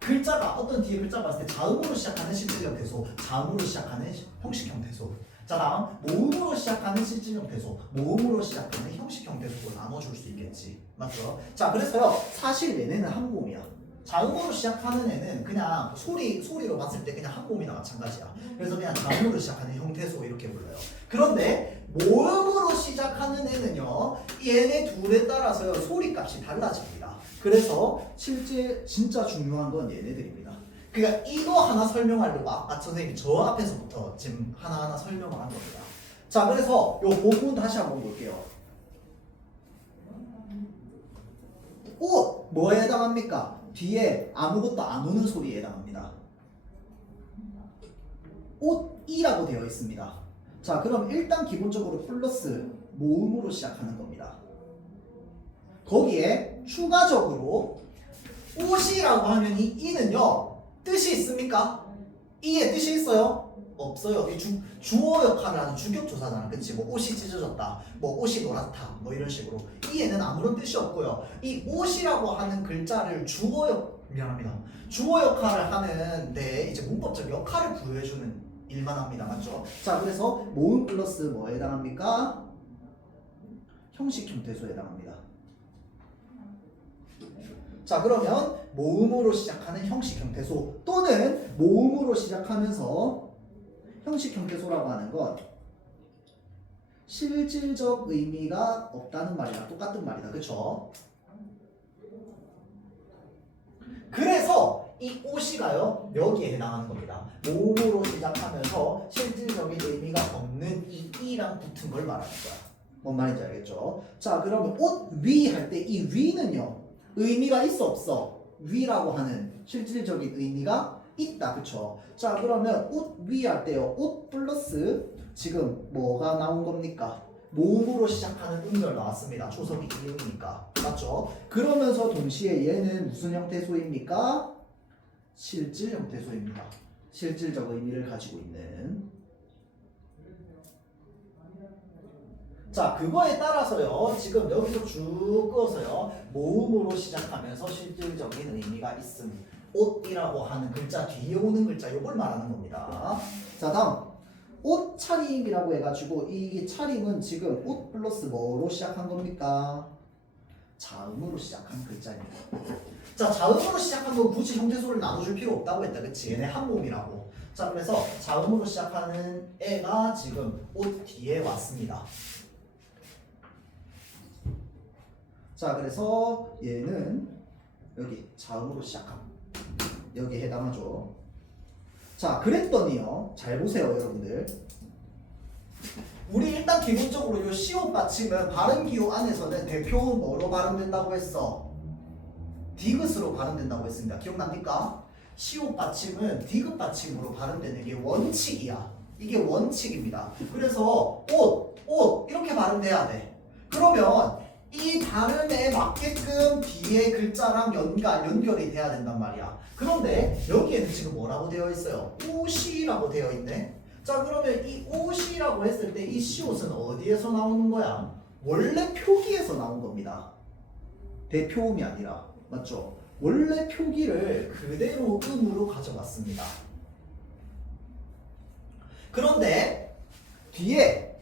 글자가 어떤 뒤에 글자 봤을 때 자음으로 시작하는 실질 형태소 자음으로 시작하는 형식 형태소 자, 다음 모음으로 시작하는 실질 형태소 모음으로 시작하는 형식 형태소로 나눠줄 수 있겠지. 맞죠? 자, 그래서요 사실 얘네는 한 몸이야. 자음으로 시작하는 애는 그냥 소리로 봤을 때 그냥 한 몸이나 마찬가지야. 그래서 그냥 자음으로 시작하는 형태소 이렇게 불러요. 그런데 모음으로 시작하는 애는요 얘네 둘에 따라서요 소리 값이 달라집니다. 그래서 실제 진짜 중요한 건 얘네들입니다. 그러니까 이거 하나 설명하려고 아까 선생님이 저 앞에서부터 지금 하나하나 설명을 한 겁니다. 자, 그래서 요 부분 다시 한번 볼게요. 옷 뭐에 해당합니까? 뒤에 아무것도 안 오는 소리에 해당합니다. 옷이라고 되어 있습니다. 자, 그럼 일단 기본적으로 플러스 모음으로 시작하는 겁니다. 거기에 추가적으로 옷이라고 하면 이 이는요 뜻이 있습니까? 이에 뜻이 있어요? 없어요. 이 주어 역할을 하는 주격조사잖아. 그치? 뭐 옷이 찢어졌다, 뭐 옷이 노랗다, 뭐 이런 식으로. 이에는 아무런 뜻이 없고요. 이 옷이라고 하는 글자를 주어 역할을 하는데 이제 문법적 역할을 부여해주는 일만 합니다. 맞죠? 자, 그래서 모음 플러스 뭐에 해당합니까? 형식 형태소에 해당합니다. 자, 그러면 모음으로 시작하는 형식 형태소 또는 모음으로 시작하면서 형식 형태소라고 하는 건 실질적 의미가 없다는 말이랑 똑같은 말이다. 그쵸? 그래서 이 오시가요 여기에 해당하는 겁니다. 모음으로 시작하면서 실질적인 의미가 없는 이 이랑 붙은 걸 말하는 거야. 뭔 말인지 알겠죠? 자, 그러면 옷 위 할 때 이 위는요 의미가 있어 없어? 위라고 하는 실질적인 의미가 있다. 그쵸? 자, 그러면 옷 위 할 때요 옷 플러스 지금 뭐가 나온 겁니까? 모음으로 시작하는 음절 나왔습니다. 초성이 이음이니까. 맞죠? 그러면서 동시에 얘는 무슨 형태소입니까? 실질 형태소입니다. 실질적 의미를 가지고 있는. 자, 그거에 따라서요 지금 여기서 쭉 그어서요 모음으로 시작하면서 실질적인 의미가 있음 옷이라고 하는 글자 뒤에 오는 글자 요걸 말하는 겁니다. 자, 다음 옷 차림이라고 해가지고 이 차림은 지금 옷 플러스 뭐로 시작한 겁니까? 자음으로 시작한 글자입니다. 자, 자음으로 시작한 건 굳이 형태소를 나눠줄 필요 없다고 했다. 그치? 얘네 한 몸이라고. 자, 그래서 자음으로 시작하는 애가 지금 옷 뒤에 왔습니다. 자, 그래서 얘는 여기 자음으로 시작함. 여기에 해당하죠. 자, 그랬더니요. 잘 보세요, 여러분들. 우리 일단 기본적으로 이 시옷 받침은 발음기호 안에서는 대표 뭐로 발음된다고 했어? 디귿으로 발음된다고 했습니다. 기억납니까? 시옷 받침은 디귿 받침으로 발음되는 게 원칙이야. 이게 원칙입니다. 그래서 옷 이렇게 발음돼야 돼. 그러면 이 발음에 맞게끔 뒤에 글자랑 연결이 돼야 된단 말이야. 그런데 여기에는 지금 뭐라고 되어 있어요? 옷이라고 되어 있네. 자, 그러면 이 옷이라고 했을 때 이 시옷은 어디에서 나오는 거야? 원래 표기에서 나온 겁니다. 대표음이 아니라. 맞죠? 원래 표기를 그대로 음으로 가져갔습니다. 그런데 뒤에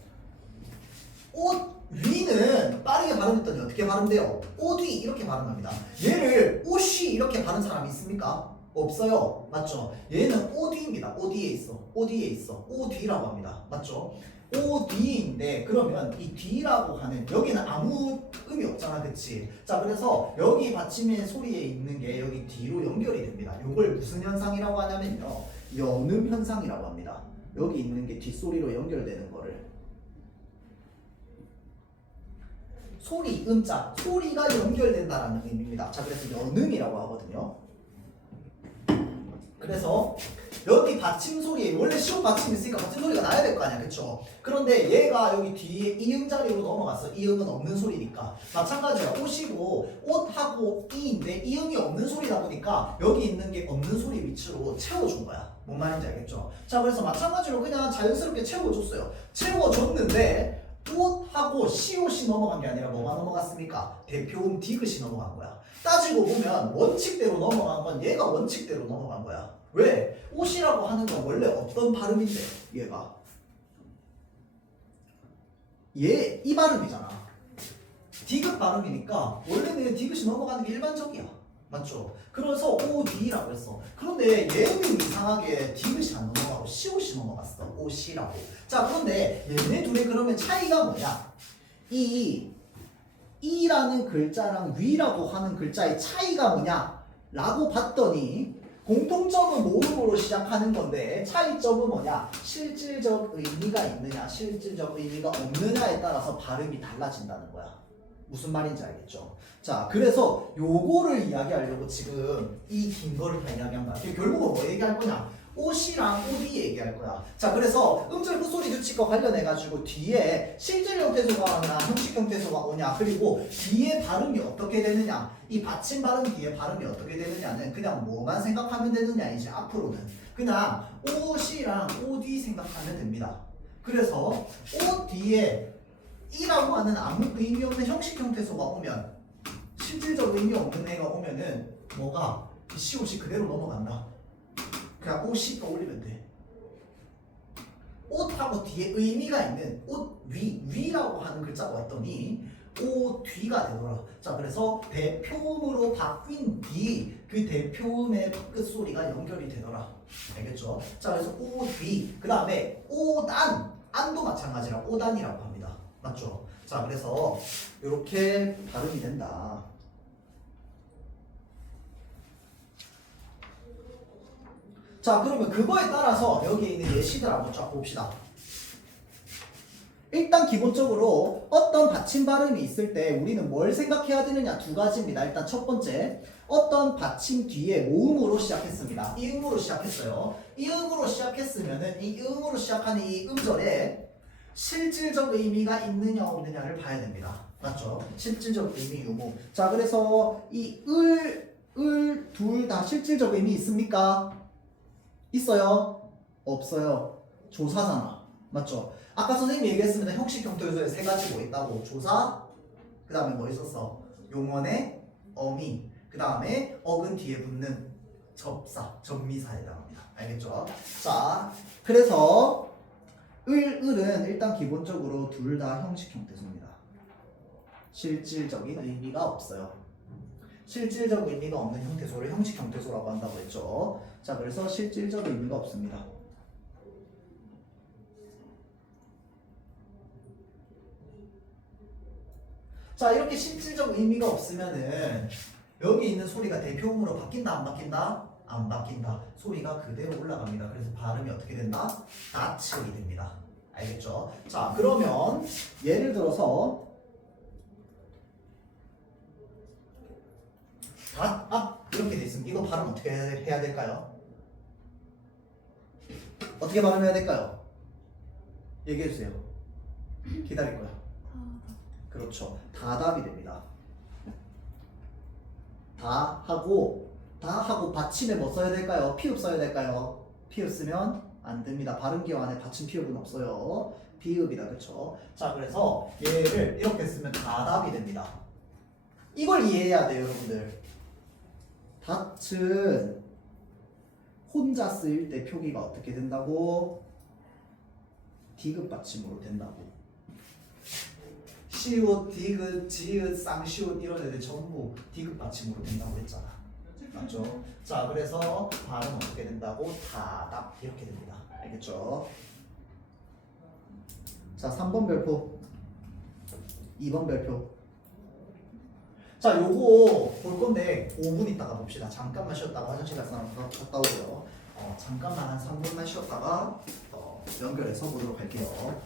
옷 위는 빠르게 발음했더니 어떻게 발음돼요? 옷위 이렇게 발음합니다. 얘를 옷이 이렇게 발음 사람이 있습니까? 없어요. 맞죠? 얘는 오디입니다. 오디에 있어. 오디에 있어. 오디라고 합니다. 맞죠? 오디인데 그러면 이 뒤라고 하는 여기는 아무 음이 없잖아. 그치? 자, 그래서 여기 받침의 소리에 있는 게 여기 뒤로 연결이 됩니다. 이걸 무슨 현상이라고 하냐면요. 연음 현상이라고 합니다. 여기 있는 게 뒷소리로 연결되는 거를. 소리, 음자, 소리가 연결된다라는 의미입니다. 자, 그래서 연음이라고 하거든요. 그래서 여기 받침 소리에 원래 시옷 받침이 있으니까 받침 소리가 나야 될 거 아니야, 그쵸? 그런데 얘가 여기 뒤에 이음 자리로 넘어갔어. 이음은 없는 소리니까. 마찬가지야. 옷이고 옷하고 이인데 이음이 없는 소리다 보니까 여기 있는 게 없는 소리 위치로 채워준 거야. 뭔 말인지 알겠죠? 자, 그래서 마찬가지로 그냥 자연스럽게 채워줬어요. 채워줬는데 옷하고 시옷이 넘어간 게 아니라 뭐가 넘어갔습니까? 대표음 디귿이 넘어간 거야. 따지고 보면 원칙대로 넘어간 건 얘가 원칙대로 넘어간 거야. 왜? 옷이라고 하는 건 원래 어떤 발음인데 얘가 얘 이 발음이잖아. 디귿 발음이니까 원래는 디귿이 넘어가는 게 일반적이야. 맞죠? 그래서 오디라고 했어. 그런데 얘는 이상하게 디귿이 안 넘어가고 시옷이 넘어갔어. 옷이라고. 자, 그런데 얘네 둘의 그러면 차이가 뭐냐? 이라는 글자랑 위라고 하는 글자의 차이가 뭐냐? 라고 봤더니 공통점은 모음으로 시작하는 건데 차이점은 뭐냐? 실질적 의미가 있느냐, 실질적 의미가 없느냐에 따라서 발음이 달라진다는 거야. 무슨 말인지 알겠죠? 자, 그래서 요거를 이야기하려고 지금 이 긴 거를 다 이야기한 거야. 결국은 뭐 얘기할 거냐? 옷이랑 옷이 얘기할 거야. 자, 그래서 음절 헛소리 규칙과 관련해가지고 뒤에 실질 형태소가 오냐, 형식 형태소가 오냐, 그리고 뒤에 발음이 어떻게 되느냐, 이 받침 발음 뒤에 발음이 어떻게 되느냐는 그냥 뭐만 생각하면 되느냐, 이제 앞으로는. 그냥 옷이랑 옷이 생각하면 됩니다. 그래서 옷 뒤에 이라고 하는 아무 의미 없는 형식 형태소가 오면, 실질적 의미 없는 애가 오면은 뭐가 시옷이 그대로 넘어간다. 그냥 옷이 떠올리면 돼. 옷하고 뒤에 의미가 있는 옷 위라고 하는 글자가 왔더니 옷 뒤가 되더라. 자, 그래서 대표음으로 바뀐 뒤 그 대표음의 끝소리가 연결이 되더라. 알겠죠? 자, 그래서 옷 뒤, 그 다음에 오단, 안도 마찬가지라 오단이라고 합니다. 맞죠? 자, 그래서 이렇게 발음이 된다. 자, 그러면 그거에 따라서 여기에 있는 예시들 한번 쫙 봅시다. 일단 기본적으로 어떤 받침 발음이 있을 때 우리는 뭘 생각해야 되느냐, 두 가지입니다. 일단 첫 번째, 어떤 받침 뒤에 모음으로 시작했습니다. 이 음으로 시작했어요. 이 음으로 시작했으면은 이 음으로 시작하는 이 음절에 실질적 의미가 있느냐 없느냐를 봐야 됩니다. 맞죠? 실질적 의미 유무. 자, 그래서 이 둘 다 실질적 의미 있습니까? 있어요? 없어요? 조사잖아. 맞죠? 아까 선생님이 얘기했습니다. 형식 형태소에 세 가지 뭐 있다고? 조사, 그 다음에 뭐 있었어? 용언의 어미, 그 다음에 어근 뒤에 붙는 접사, 접미사에 해당합니다. 알겠죠? 자, 그래서 을은 일단 기본적으로 둘 다 형식 형태소입니다. 실질적인 의미가 없어요. 실질적 의미가 없는 형태소를 형식 형태소라고 한다고 했죠. 자, 그래서 실질적 의미가 없습니다. 자, 이렇게 실질적 의미가 없으면은 여기 있는 소리가 대표음으로 바뀐다, 안 바뀐다? 안 바뀐다. 소리가 그대로 올라갑니다. 그래서 발음이 어떻게 된다? 낯이 됩니다. 알겠죠? 자, 그러면 예를 들어서 이렇게 돼 있으면 이거 발음 어떻게 해야 될까요? 어떻게 발음해야 될까요? 얘기해 주세요. 기다릴 거야. 그렇죠. 다답이 됩니다. 다 하고 받침에 뭐 써야 될까요? 피읍 써야 될까요? 피읍 쓰면 안 됩니다. 발음 기호 안에 받침 피읍은 없어요. 비읍이다. 그렇죠? 자, 그래서 얘를 이렇게 쓰면 다답이 됩니다. 이걸 이해해야 돼요, 여러분들. 닷은 혼자 쓰일 때 표기가 어떻게 된다고? 디귿 받침으로 된다고. 시옷, 디귿, 지읒, 쌍시옷 이런 애들 전부 디귿 받침으로 된다고 했잖아. 맞죠? 자, 그래서 발음 어떻게 된다고? 다답 이렇게 됩니다. 알겠죠? 자, 3번 별표, 2번 별표. 자, 요거 볼 건데 5분 있다가 봅시다. 잠깐만 쉬었다가 화장실 갔다 오고요. 잠깐만 한 3분만 쉬었다가 연결해서 보도록 할게요.